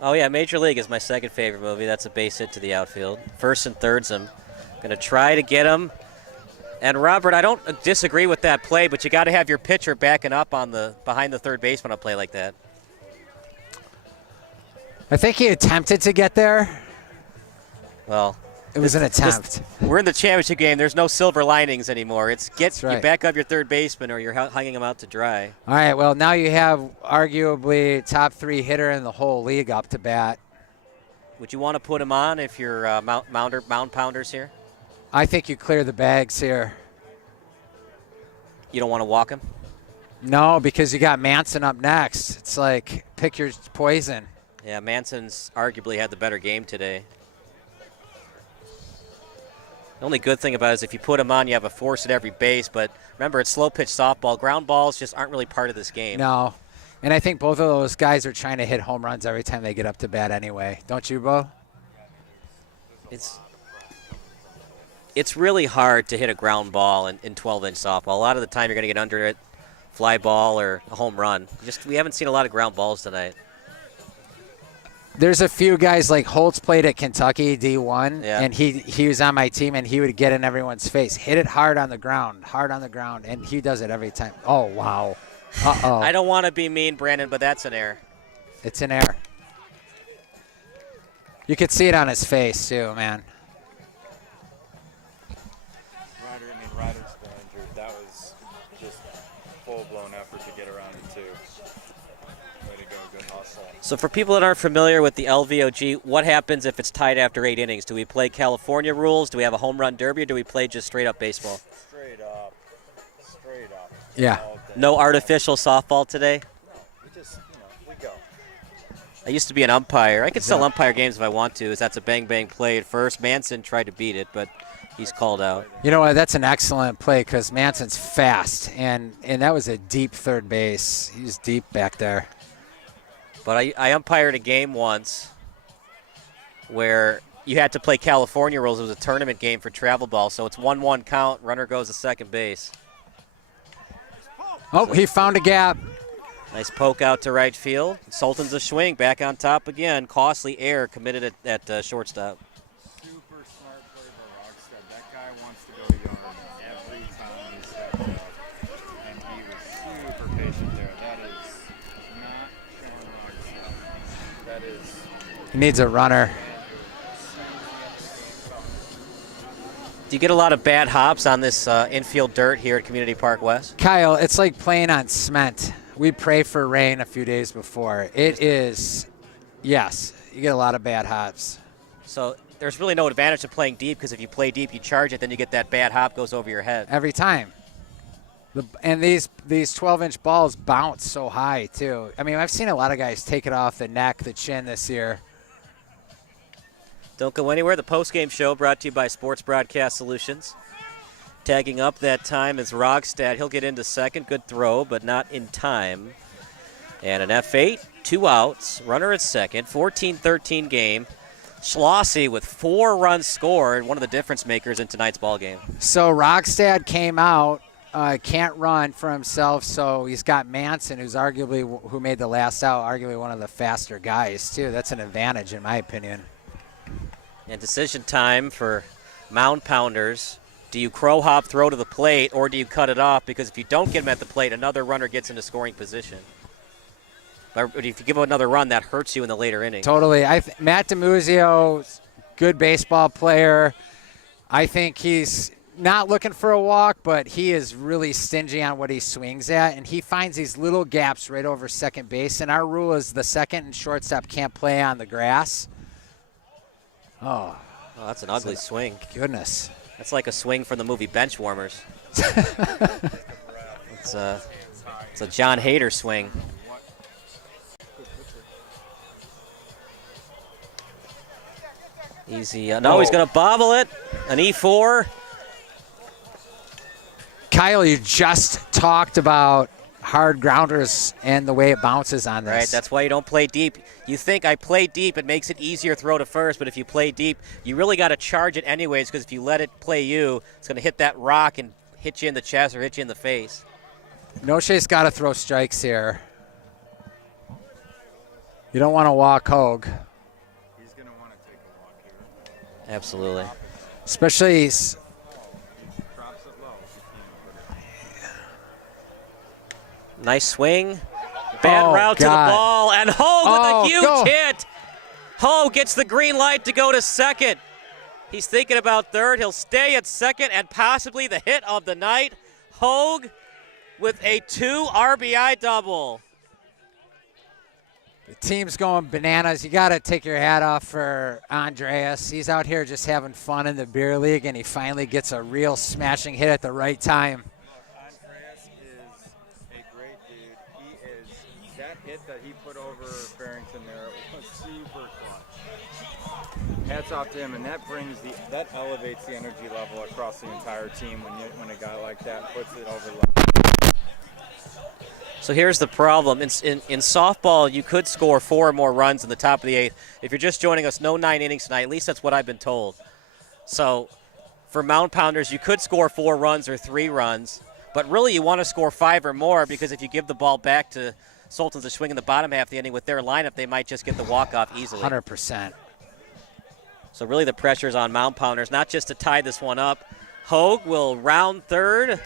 Oh, yeah, Major League is my second favorite movie. That's a base hit to the outfield. First and thirds, I'm going to try to get him. And, Robert, I don't disagree with that play, but you got to have your pitcher backing up behind the third baseman on a play like that. I think he attempted to get there. Well, it was an attempt. We're in the championship game. There's no silver linings anymore. It's you back up your third baseman or you're hanging him out to dry. All right, well, now you have arguably top 3 hitter in the whole league up to bat. Would you want to put him on if you're mound pounders here? I think you clear the bags here. You don't want to walk him? No, because you got Manson up next. It's like pick your poison. Yeah, Manson's arguably had the better game today. The only good thing about it is if you put him on, you have a force at every base. But remember, it's slow-pitch softball. Ground balls just aren't really part of this game. No, and I think both of those guys are trying to hit home runs every time they get up to bat anyway. Don't you, Bo? It's really hard to hit a ground ball in 12-inch softball. A lot of the time you're going to get under it, fly ball or a home run. We haven't seen a lot of ground balls tonight. There's a few guys like Holtz played at Kentucky D1, and he was on my team, and he would get in everyone's face. Hit it hard on the ground, and he does it every time. Oh, wow. Uh-oh. I don't want to be mean, Brandon, but that's an error. It's an error. You could see it on his face, too, man. Ryder's been injured. That was just full-blown effort to get around it, too. Way to go, good hustle. So for people that aren't familiar with the LVOG, what happens if it's tied after 8 innings? Do we play California rules? Do we have a home run derby, or do we play just straight-up baseball? Straight up. Yeah. No artificial softball today? No, we go. I used to be an umpire. I could still umpire games if I want to, as that's a bang-bang play at first. Manson tried to beat it, but he's called out. You know what? That's an excellent play because Manson's fast, and that was a deep third base. He was deep back there. But I umpired a game once where you had to play California rules. It was a tournament game for travel ball, so it's 1-1 count. Runner goes to second base. Oh, he found a gap. Nice poke out to right field. Sultans of Schwing back on top again. Costly error committed at shortstop. Super smart play by Rockstead. That guy wants to go to yard every time he steps up. And he was super patient there. That is not Sean Rockstead. That is... He needs a runner. Do you get a lot of bad hops on this infield dirt here at Community Park West? Kyle, it's like playing on cement. We pray for rain a few days before. It is, yes, you get a lot of bad hops. So there's really no advantage to playing deep because if you play deep, you charge it, then you get that bad hop goes over your head. Every time. And these 12-inch balls bounce so high, too. I mean, I've seen a lot of guys take it off the neck, the chin this year. Don't go anywhere. The postgame show brought to you by Sports Broadcast Solutions. Tagging up that time is Rogstad. He'll get into second. Good throw, but not in time. And an F8, 2 outs, runner at second, 14-13 game. Schlossie with 4 runs scored, one of the difference makers in tonight's ball game. So Rockstad came out, can't run for himself, so he's got Manson, who's arguably, who made the last out, arguably one of the faster guys, too. That's an advantage, in my opinion. And decision time for Mound Pounders. Do you crow hop, throw to the plate, or do you cut it off? Because if you don't get him at the plate, another runner gets into scoring position. But if you give him another run, that hurts you in the later innings. Totally. Matt DiMuzio, good baseball player. I think he's not looking for a walk, but he is really stingy on what he swings at, and he finds these little gaps right over second base. And our rule is the second and shortstop can't play on the grass. Oh, that's an ugly swing. Goodness. That's like a swing from the movie Benchwarmers. It's a John Hader swing. Easy. No, he's going to bobble it. An E4. Kyle, you just talked about hard grounders and the way it bounces on this. Right, that's why you don't play deep. You think I play deep, it makes it easier to throw to first, but if you play deep, you really got to charge it anyways, because if you let it play you, it's going to hit that rock and hit you in the chest or hit you in the face. Noche's got to throw strikes here. You don't want to walk Hogue. He's going to want to take a walk here. Absolutely. Especially Drops it low. Nice swing. Bad route to the ball, and Hogue with a huge hit. Hogue gets the green light to go to second. He's thinking about third. He'll stay at second and possibly the hit of the night. Hogue with a 2 RBI double. the team's going bananas. You got to take your hat off for Andreas. He's out here just having fun in the beer league, and he finally gets a real smashing hit at the right time. Andreas is a great dude. He is, that hit that he put over Farrington there was super clutch. Hats off to him, and that elevates the energy level across the entire team when a guy like that puts it over level. So here's the problem. In softball, you could score 4 or more runs in the top of the 8th. If you're just joining us, no 9 innings tonight. At least that's what I've been told. So for Mound Pounders, you could score 4 runs or 3 runs, but really you want to score 5 or more, because if you give the ball back to Sultans of Schwing in the bottom half of the inning with their lineup, they might just get the walk-off easily. 100%. So really the pressure's on Mound Pounders, not just to tie this one up. Hogue will round third.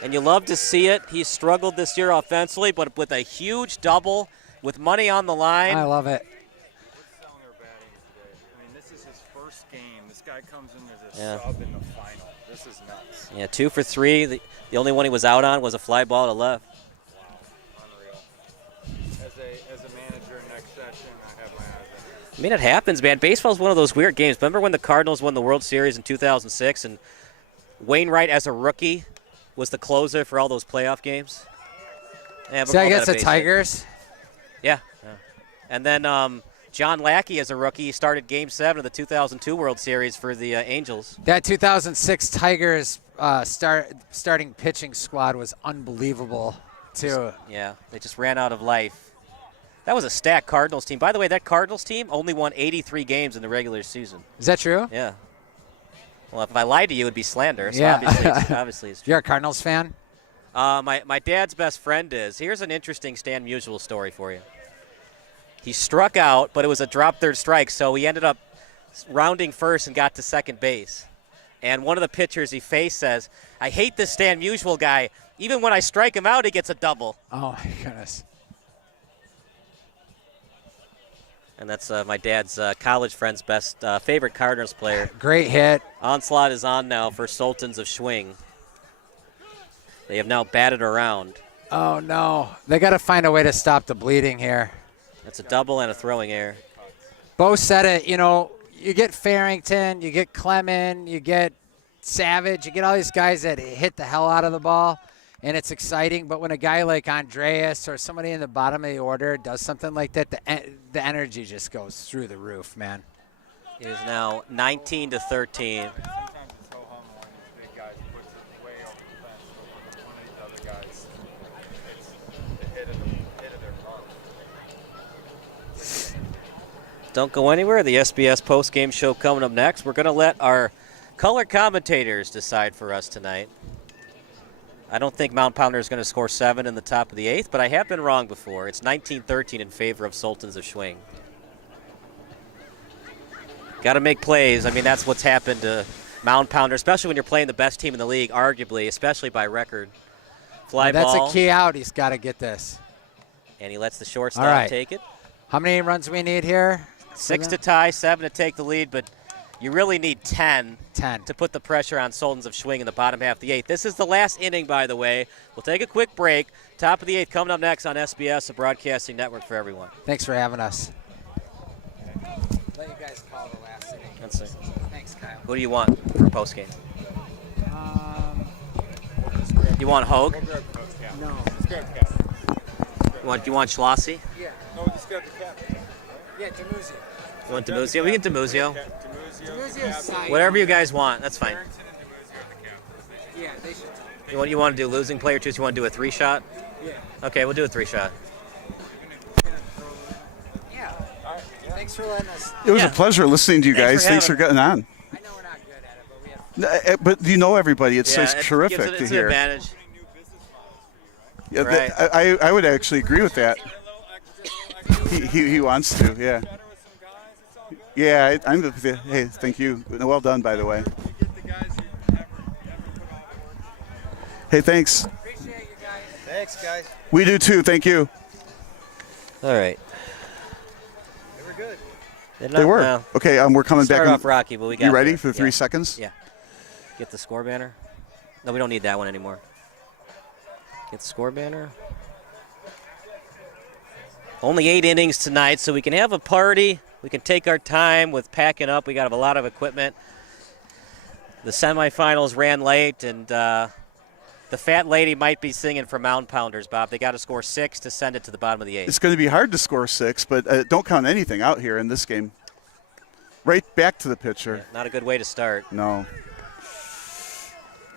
And you love to see it. He's struggled this year offensively, but with a huge double with money on the line. I love it. I mean, this is his first game. This guy comes in as a sub in the final. This is nuts. Yeah, 2 for 3. The only one he was out on was a fly ball to left. Wow, unreal. As a manager next session, I have my eyes on it. I mean, it happens, man. Baseball's one of those weird games. Remember when the Cardinals won the World Series in 2006 and Wainwright as a rookie was the closer for all those playoff games? Yeah, So I guess the Tigers? Yeah. And then John Lackey as a rookie started Game 7 of the 2002 World Series for the Angels. That 2006 Tigers starting pitching squad was unbelievable, too. Yeah, they just ran out of life. That was a stacked Cardinals team. By the way, that Cardinals team only won 83 games in the regular season. Is that true? Yeah. Well, if I lied to you, it would be slander. So yeah. obviously it's true. You're a Cardinals fan? My dad's best friend is. Here's an interesting Stan Musial story for you. He struck out, but it was a drop third strike, so he ended up rounding first and got to second base. And one of the pitchers he faced says, "I hate this Stan Musial guy. Even when I strike him out, he gets a double." Oh, my goodness. And that's my dad's college friend's best favorite Cardinals player. Great hit. Onslaught is on now for Sultans of Schwing. They have now batted around. Oh, no. They got to find a way to stop the bleeding here. That's a double and a throwing error. Bo said it, you get Farrington, you get Clement, you get Savage, you get all these guys that hit the hell out of the ball, and it's exciting. But when a guy like Andreas or somebody in the bottom of the order does something like that, the energy just goes through the roof, man. It is now 19-13. Sometimes it's ho hum when these big guys puts it way over the fence. One of these other guys, the hit in Don't go anywhere. The SBS post-game show coming up next. We're going to let our color commentators decide for us tonight. I don't think Mound Pounder is going to score 7 in the top of the 8th, but I have been wrong before. It's 19-13 in favor of Sultans of Schwing. Got to make plays. I mean, that's what's happened to Mound Pounder, especially when you're playing the best team in the league, arguably, especially by record. Fly that's ball. a key out. He's got to get this. And he lets the shortstop take it. How many runs do we need here? 6 to tie, 7 to take the lead, but you really need 10 to put the pressure on Sultans of Schwing in the bottom half of the 8th. This is the last inning, by the way. We'll take a quick break. Top of the 8th coming up next on SBS, a broadcasting network for everyone. Thanks for having us. Let you guys call the last inning. Let's see. Thanks, Kyle. Who do you want for postgame? You want Hogue? No. You want Schlossie? Yeah. No, just got the cap. Yeah, Demuzio. You want Demuzio? We get Demuzio. Demuzio. Whatever you guys want, that's fine. Yeah, they should. You want to do losing player choose? You want to do a 3-shot? Yeah. Okay, we'll do a 3-shot. Yeah. Thanks for letting us. It was a pleasure listening to you guys. Thanks for getting on. I know we're not good at it, but we have. But you know everybody. It's it terrific gives it, to it's hear. an advantage. Yeah, Right. I would actually agree with that. He wants to, yeah. Yeah, hey, thank you. Well done, by the way. Hey, thanks. Appreciate you guys. Thanks, guys. We do too. Thank you. All right. They were good. They were. No. Okay, we're coming back. Start off rocky, but we got You ready there. for 3 seconds? Yeah. Get the score banner. No, we don't need that one anymore. Get the score banner. Only 8 innings tonight, so we can have a party. We can take our time with packing up. We got a lot of equipment. The semifinals ran late, and the fat lady might be singing for Mound Pounders, Bob. They got to score 6 to send it to the bottom of the 8th. It's going to be hard to score 6, but don't count anything out here in this game. Right back to the pitcher. Yeah, not a good way to start. No.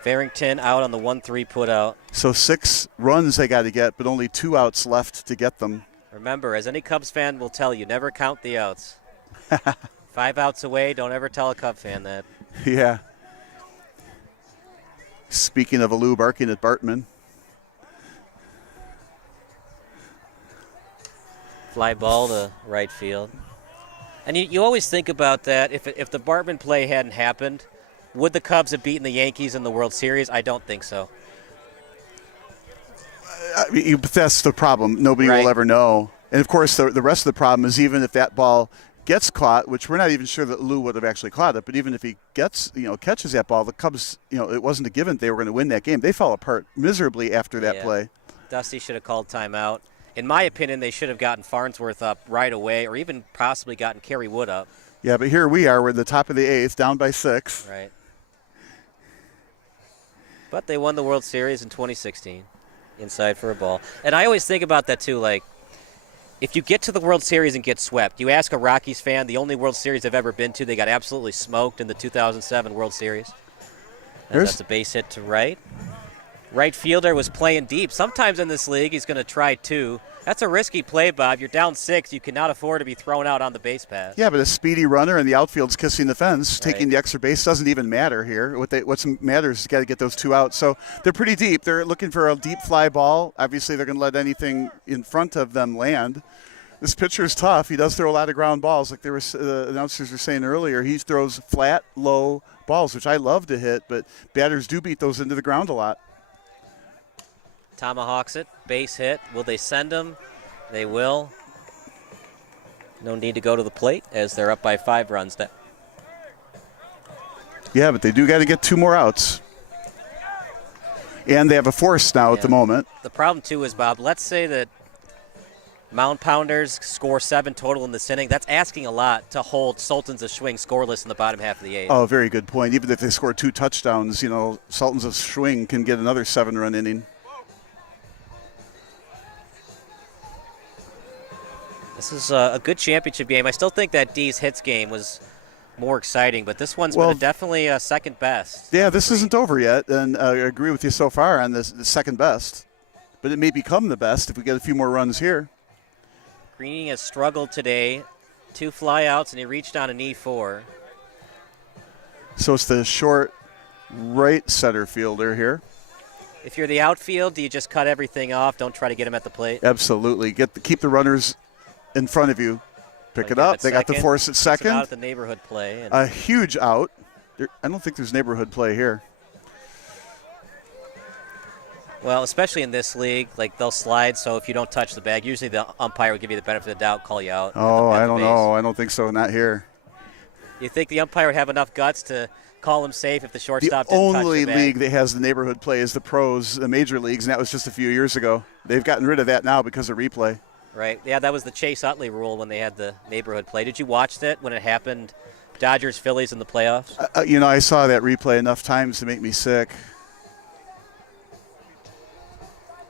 Farrington out on the 1-3 put out. So 6 runs they got to get, but only 2 outs left to get them. Remember, as any Cubs fan will tell you, never count the outs. 5 outs away, don't ever tell a Cub fan that. Yeah. Speaking of Alou barking at Bartman. Fly ball to right field. And you always think about that. If the Bartman play hadn't happened, would the Cubs have beaten the Yankees in the World Series? I don't think so. That's the problem. Nobody will ever know. And, of course, the rest of the problem is even if that ball gets caught, which we're not even sure that Lou would have actually caught it, but even if he catches that ball, the Cubs, it wasn't a given they were going to win that game. They fell apart miserably after that play. Dusty should have called timeout. In my opinion, they should have gotten Farnsworth up right away or even possibly gotten Kerry Wood up. Yeah, but here we are. We're at the top of the 8th, down by 6. Right. But they won the World Series in 2016. Inside for a ball. And I always think about that, too, like, if you get to the World Series and get swept, you ask a Rockies fan, the only World Series they've ever been to, they got absolutely smoked in the 2007 World Series. That's a base hit to right. Right fielder was playing deep. Sometimes in this league, he's going to try 2. That's a risky play, Bob. You're down 6. You cannot afford to be thrown out on the base pass. Yeah, but a speedy runner and the outfield's kissing the fence. Taking the extra base doesn't even matter here. What matters is got to get those 2 outs. So they're pretty deep. They're looking for a deep fly ball. Obviously, they're going to let anything in front of them land. This pitcher is tough. He does throw a lot of ground balls. Like the announcers were saying earlier, he throws flat, low balls, which I love to hit, but batters do beat those into the ground a lot. Tomahawks it, base hit. Will they send him? They will. No need to go to the plate as they're up by 5 runs now. Yeah, but they do got to get 2 more outs. And they have a force now at the moment. The problem, too, is, Bob, let's say that Mound Pounders score 7 total in this inning. That's asking a lot to hold Sultans of Schwing scoreless in the bottom half of the 8th. Oh, very good point. Even if they score 2 touchdowns, Sultans of Schwing can get another 7-run inning. This is a good championship game. I still think that D's hits game was more exciting, but this one's been definitely second best. Yeah, this isn't over yet, and I agree with you so far on the second best. But it may become the best if we get a few more runs here. Green has struggled today 2 flyouts, and he reached on an E4. So it's the short right center fielder here. If you're the outfield, do you just cut everything off? Don't try to get him at the plate? Absolutely. Keep the runners in front of you. Pick it up. They got the force at second. Out at the neighborhood play. A huge out. I don't think there's neighborhood play here. Well, especially in this league, like they'll slide, so if you don't touch the bag, usually the umpire will give you the benefit of the doubt, call you out. Oh, I don't know. I don't think so. Not here. You think the umpire would have enough guts to call him safe if the shortstop didn't touch the bag? The only league that has the neighborhood play is the pros, the major leagues, and that was just a few years ago. They've gotten rid of that now because of replay. Right. Yeah, that was the Chase Utley rule when they had the neighborhood play. Did you watch that when it happened, Dodgers, Phillies in the playoffs? I saw that replay enough times to make me sick.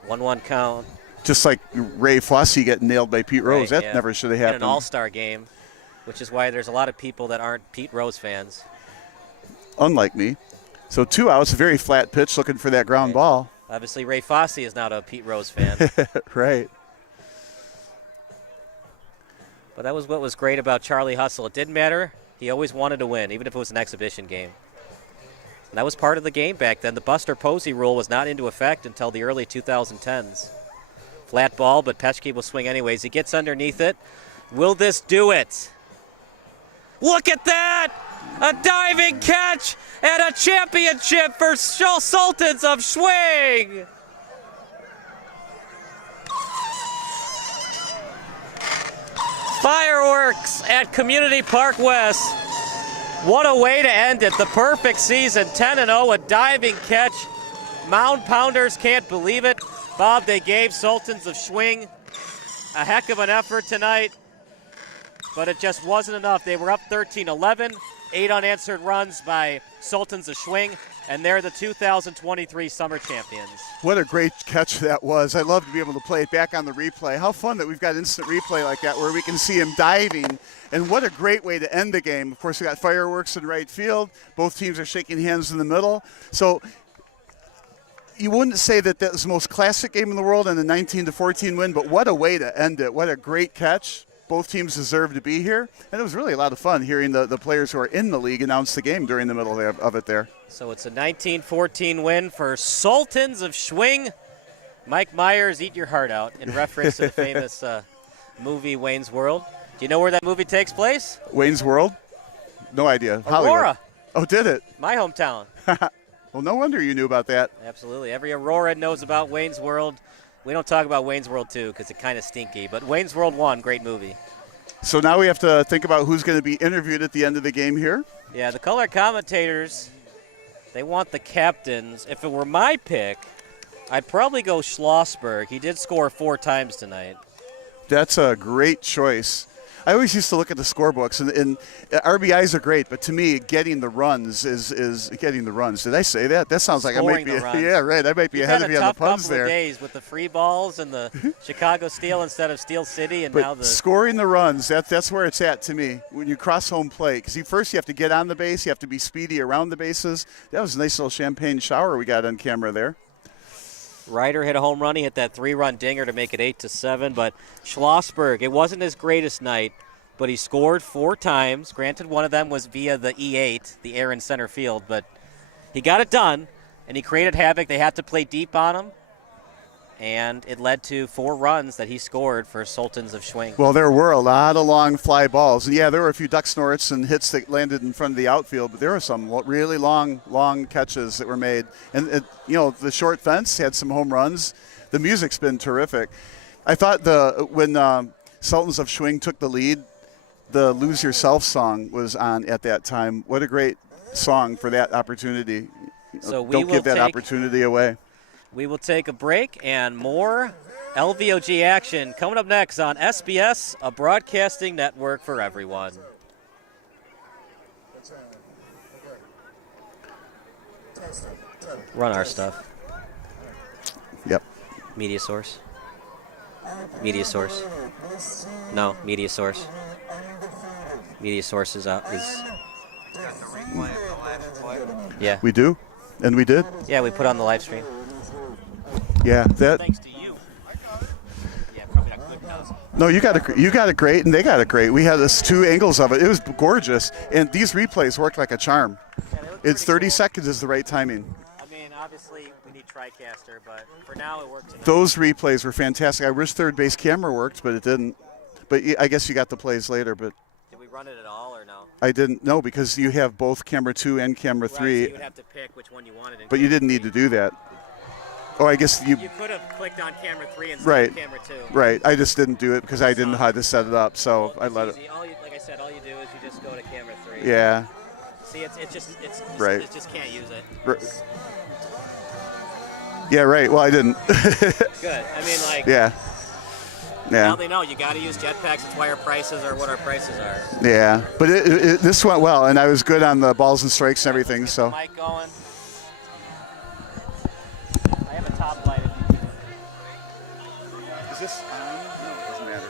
1-1 count. Just like Ray Fosse getting nailed by Pete Rose. That never should have happened. In an all-star game, which is why there's a lot of people that aren't Pete Rose fans. Unlike me. So 2 outs, a very flat pitch, looking for that ground ball. Obviously, Ray Fosse is not a Pete Rose fan. Right. But that was what was great about Charlie Hustle. It didn't matter. He always wanted to win, even if it was an exhibition game. And that was part of the game back then. The Buster Posey rule was not into effect until the early 2010s. Flat ball, but Petschke will swing anyways. He gets underneath it. Will this do it? Look at that! A diving catch and a championship for Sultans of Schwing! Fireworks at Community Park West. What a way to end it. The perfect season, 10-0, a diving catch. Mound Pounders can't believe it. Bob, they gave Sultans of Schwing a heck of an effort tonight, but it just wasn't enough. They were up 13-11, 8 unanswered runs by Sultans of Schwing, and they're the 2023 Summer Champions. What a great catch that was. I love to be able to play it back on the replay. How fun that we've got instant replay like that where we can see him diving, and what a great way to end the game. Of course, we got fireworks in right field. Both teams are shaking hands in the middle. So you wouldn't say that that was the most classic game in the world and a 19-14 win, but what a way to end it. What a great catch. Both teams deserve to be here, and it was really a lot of fun hearing the players who are in the league announce the game during the middle of it there. So it's a 19-14 win for Sultans of Schwing. Mike Myers, eat your heart out, in reference to the famous movie Wayne's World. Do you know where that movie takes place? Wayne's World? No idea. Aurora. Hollywood. Oh, did it? My hometown. Well, no wonder you knew about that. Absolutely. Every Aurora knows about Wayne's World. We don't talk about Wayne's World 2 because it's kind of stinky, but Wayne's World 1, great movie. So now we have to think about who's going to be interviewed at the end of the game here. Yeah, the color commentators, they want the captains. If it were my pick, I'd probably go Schlossberg. He did score 4 times tonight. That's a great choice. I always used to look at the scorebooks, and RBIs are great, but to me, getting the runs is getting the runs. Did I say that? That sounds like Scoring I might be. the runs. Yeah, right. I might be ahead of you on the puns there. You've had a tough couple of days with the free balls and the Chicago Steel instead of Steel City, and but now the scoring the runs. That's where it's at to me when you cross home plate. Because first you have to get on the base, you have to be speedy around the bases. That was a nice little champagne shower we got on camera there. Ryder hit a home run. He hit that 3-run dinger to make it 8-7. But Schlossberg, it wasn't his greatest night, but he scored 4 times. Granted, one of them was via the E8, the air in center field, but he got it done, and he created havoc. They had to play deep on him, and it led to 4 runs that he scored for Sultans of Schwing. Well, there were a lot of long fly balls. And, yeah, there were a few duck snorts and hits that landed in front of the outfield, but there were some really long catches that were made. And, the short fence had some home runs. The music's been terrific. I thought when Sultans of Schwing took the lead, the Lose Yourself song was on at that time. What a great song for that opportunity. So Don't give that opportunity away. We will take a break, and more LVOG action coming up next on SBS, a broadcasting network for everyone. Run our stuff. Yep. Media source. Media source. No, media source. Media source is out. Yeah. We do? And we did? Yeah, we put on the live stream. Yeah, that. Thanks to you. Yeah, probably not good enough. No, you got it great, and they got it great. We had this 2 angles of it. It was gorgeous, and these replays worked like a charm. It's 30 seconds is the right timing. I mean, obviously we need TriCaster, but for now it works. Those replays were fantastic. I wish third base camera worked, but it didn't. But I guess you got the plays later. But did we run it at all or no? I didn't know because you have both camera 2 and camera 3. Right, so you would have to pick which one you wanted. But you didn't need to do that. Oh, I guess you could have clicked on camera 3 instead right, of camera 2. Right. I just didn't do it because I didn't know how to set it up, so I let it. Like I said, all you do is you just go to camera 3. Yeah. See, it's right. It just can't use it. Yeah, right. Well, I didn't. Good. I mean, like. Yeah. Yeah. Now they know you got to use jetpacks. It's why our prices are what our prices are. Yeah, but this went well, and I was good on the balls and strikes and everything. So. Mic going. I have a top light. Is this on? No, it doesn't matter.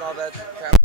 All that crap.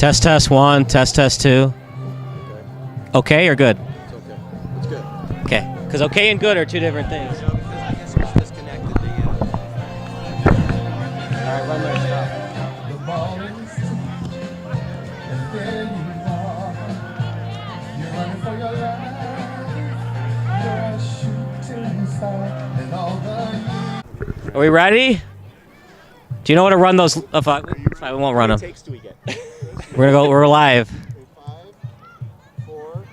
Test 1, test 2. Okay or good? It's okay. It's good. Okay. Because okay and good are two different things. Because I guess it's disconnected. All right, run their stuff. Are we ready? Do you know how to run those? I won't run them. takes do we get? We're gonna go. We're live. 5, 4.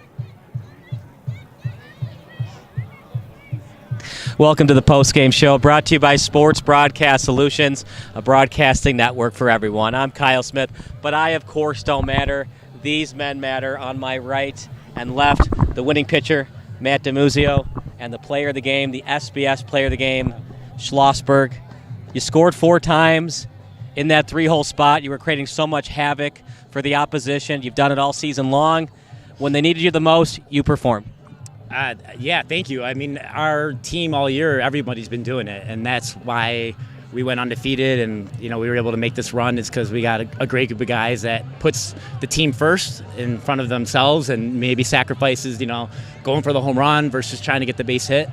Welcome to the post-game show, brought to you by Sports Broadcast Solutions, a broadcasting network for everyone. I'm Kyle Smith, but I, of course, don't matter. These men matter. On my right and left, the winning pitcher, Matt DiMuzio, and the player of the game, the SBS player of the game, Schlossberg. You scored 4 times in that 3-hole spot. You were creating so much havoc for the opposition. You've done it all season long. When they needed you the most, you performed. Yeah, thank you. I mean, our team all year, everybody's been doing it, and that's why we went undefeated and, we were able to make this run is because we got a great group of guys that puts the team first in front of themselves and maybe sacrifices, going for the home run versus trying to get the base hit.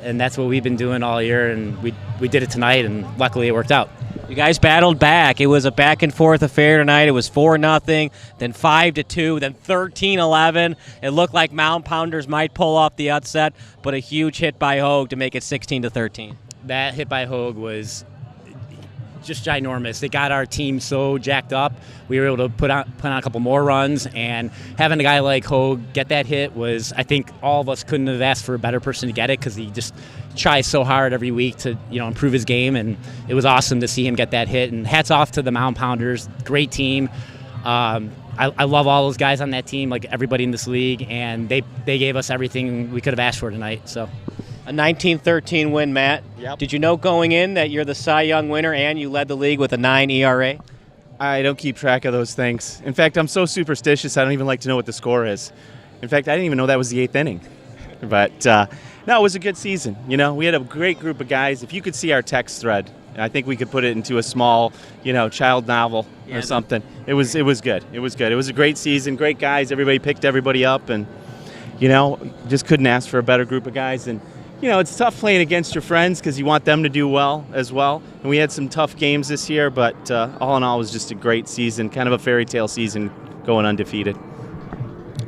And that's what we've been doing all year, and we did it tonight, and luckily it worked out. You guys battled back. It was a back-and-forth affair tonight. It was 4-0, then 5-2, then 13-11. It looked like Mound Pounders might pull off the upset, but a huge hit by Hogue to make it 16-13. That hit by Hogue was just ginormous. It got our team so jacked up. We were able to put on a couple more runs, and having a guy like Hogue get that hit was, I think all of us couldn't have asked for a better person to get it because he just tries so hard every week to improve his game, and it was awesome to see him get that hit. And hats off to the Mound Pounders, great team. I love all those guys on that team, like everybody in this league, and they gave us everything we could have asked for tonight. So. A 19-13 win, Matt. Yep. Did you know going in that you're the Cy Young winner and you led the league with a 9 ERA? I don't keep track of those things. In fact, I'm so superstitious I don't even like to know what the score is. In fact, I didn't even know that was the 8th inning. But no, it was a good season. We had a great group of guys. If you could see our text thread, I think we could put it into a small, child novel or something. It was good. It was good. It was a great season, great guys. Everybody picked everybody up, and just couldn't ask for a better group of guys. And it's tough playing against your friends because you want them to do well as well. And we had some tough games this year, but all in all, it was just a great season, kind of a fairy tale season going undefeated.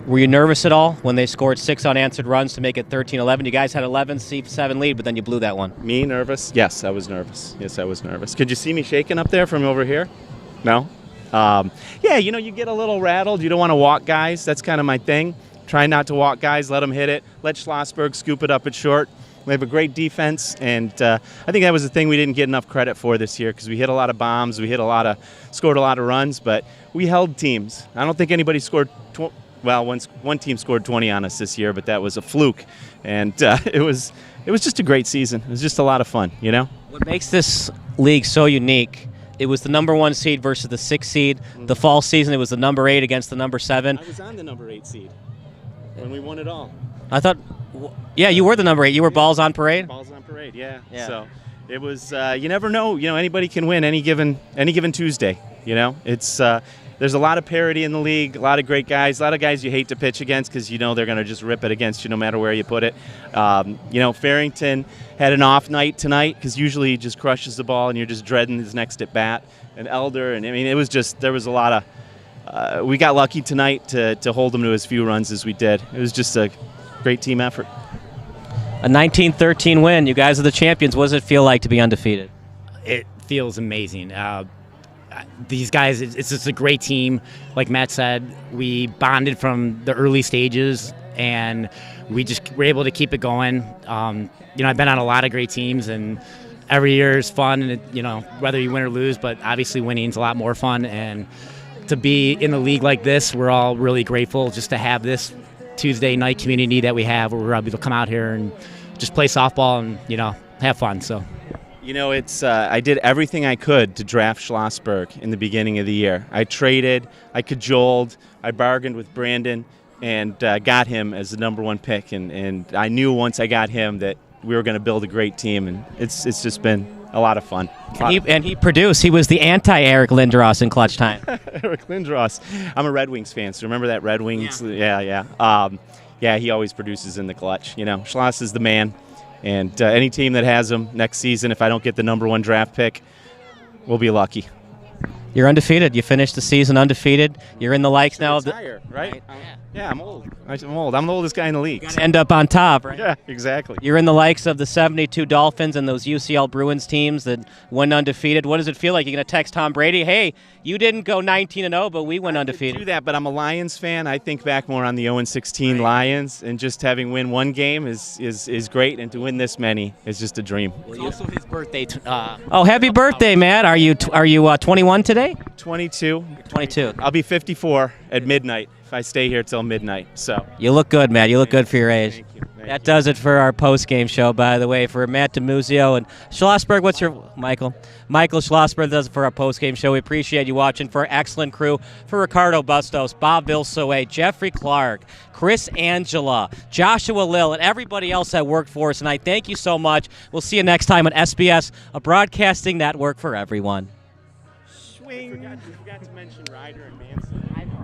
Were you nervous at all when they scored 6 unanswered runs to make it 13-11? You guys had 11-7 lead, but then you blew that one. Me nervous? Yes, I was nervous. Could you see me shaking up there from over here? No? Yeah, you get a little rattled. You don't want to walk guys. That's kind of my thing. Try not to walk guys, let them hit it. Let Schlossberg scoop it up at short. We have a great defense, and I think that was the thing we didn't get enough credit for this year because we hit a lot of bombs, scored a lot of runs, but we held teams. I don't think anybody scored. One team scored 20 on us this year, but that was a fluke, and it was just a great season. It was just a lot of fun, What makes this league so unique? It was the number 1 seed versus the 6th seed. Mm-hmm. The fall season, it was the number 8 against the number 7. I was on the number 8 seed when we won it all. I thought. Yeah, you were the number 8. You were balls on parade? Balls on parade, yeah. So it was, you never know. Anybody can win any given Tuesday. It's there's a lot of parity in the league, a lot of great guys, a lot of guys you hate to pitch against because they're going to just rip it against you no matter where you put it. Farrington had an off night tonight because usually he just crushes the ball and you're just dreading his next at bat. And Elder, and it was just, there was a lot of, we got lucky tonight to hold him to as few runs as we did. It was just a great team effort. A 19-13 win. You guys are the champions. What does it feel like to be undefeated? It feels amazing. These guys, it's just a great team. Like Matt said, we bonded from the early stages, and we just were able to keep it going. I've been on a lot of great teams, and every year is fun, and whether you win or lose, but obviously winning's a lot more fun. And to be in a league like this, we're all really grateful just to have this Tuesday night community that we have, where we're able to come out here and just play softball and have fun. So. It's I did everything I could to draft Schlossberg in the beginning of the year. I traded, I cajoled, I bargained with Brandon, and got him as the number 1 pick. And I knew once I got him that we were going to build a great team, and it's just been a lot of fun. And he produced. He was the anti-Eric Lindros in clutch time. Eric Lindros. I'm a Red Wings fan, so remember that Red Wings? Yeah. Yeah, he always produces in the clutch. You know, Schloss is the man. And any team that has him next season, if I don't get the #1 draft pick, we'll be lucky. You're undefeated. You finished the season undefeated. You're in the likes now of the right? Yeah, I'm old. I'm the oldest guy in the league. Gotta end up on top, right? Yeah, exactly. You're in the likes of the 72 Dolphins and those UCL Bruins teams that went undefeated. What does it feel like? You're going to text Tom Brady, hey, you didn't go 19-0, but we went undefeated. I do that, but I'm a Lions fan. I think back more on the 0-16 Lions, and just having win one game is great, and to win this many is just a dream. It's also his birthday. Oh, happy birthday, Matt. Are you 21 today? 22. 22. I'll be 54 at midnight if I stay here till midnight. So you look good, Matt. You look good for your age. That does it for our post-game show, by the way. For Matt DeMuzio and Schlossberg, what's your Michael Schlossberg does it for our post-game show. We appreciate you watching. For our excellent crew, for Ricardo Bustos, Bob Vilsoe, Jeffrey Clark, Chris Angela, Joshua Lill, and everybody else that worked for us tonight. Thank you so much. We'll see you next time on SBS, a broadcasting network for everyone. Schwing. You forgot to mention Ryder and Manson.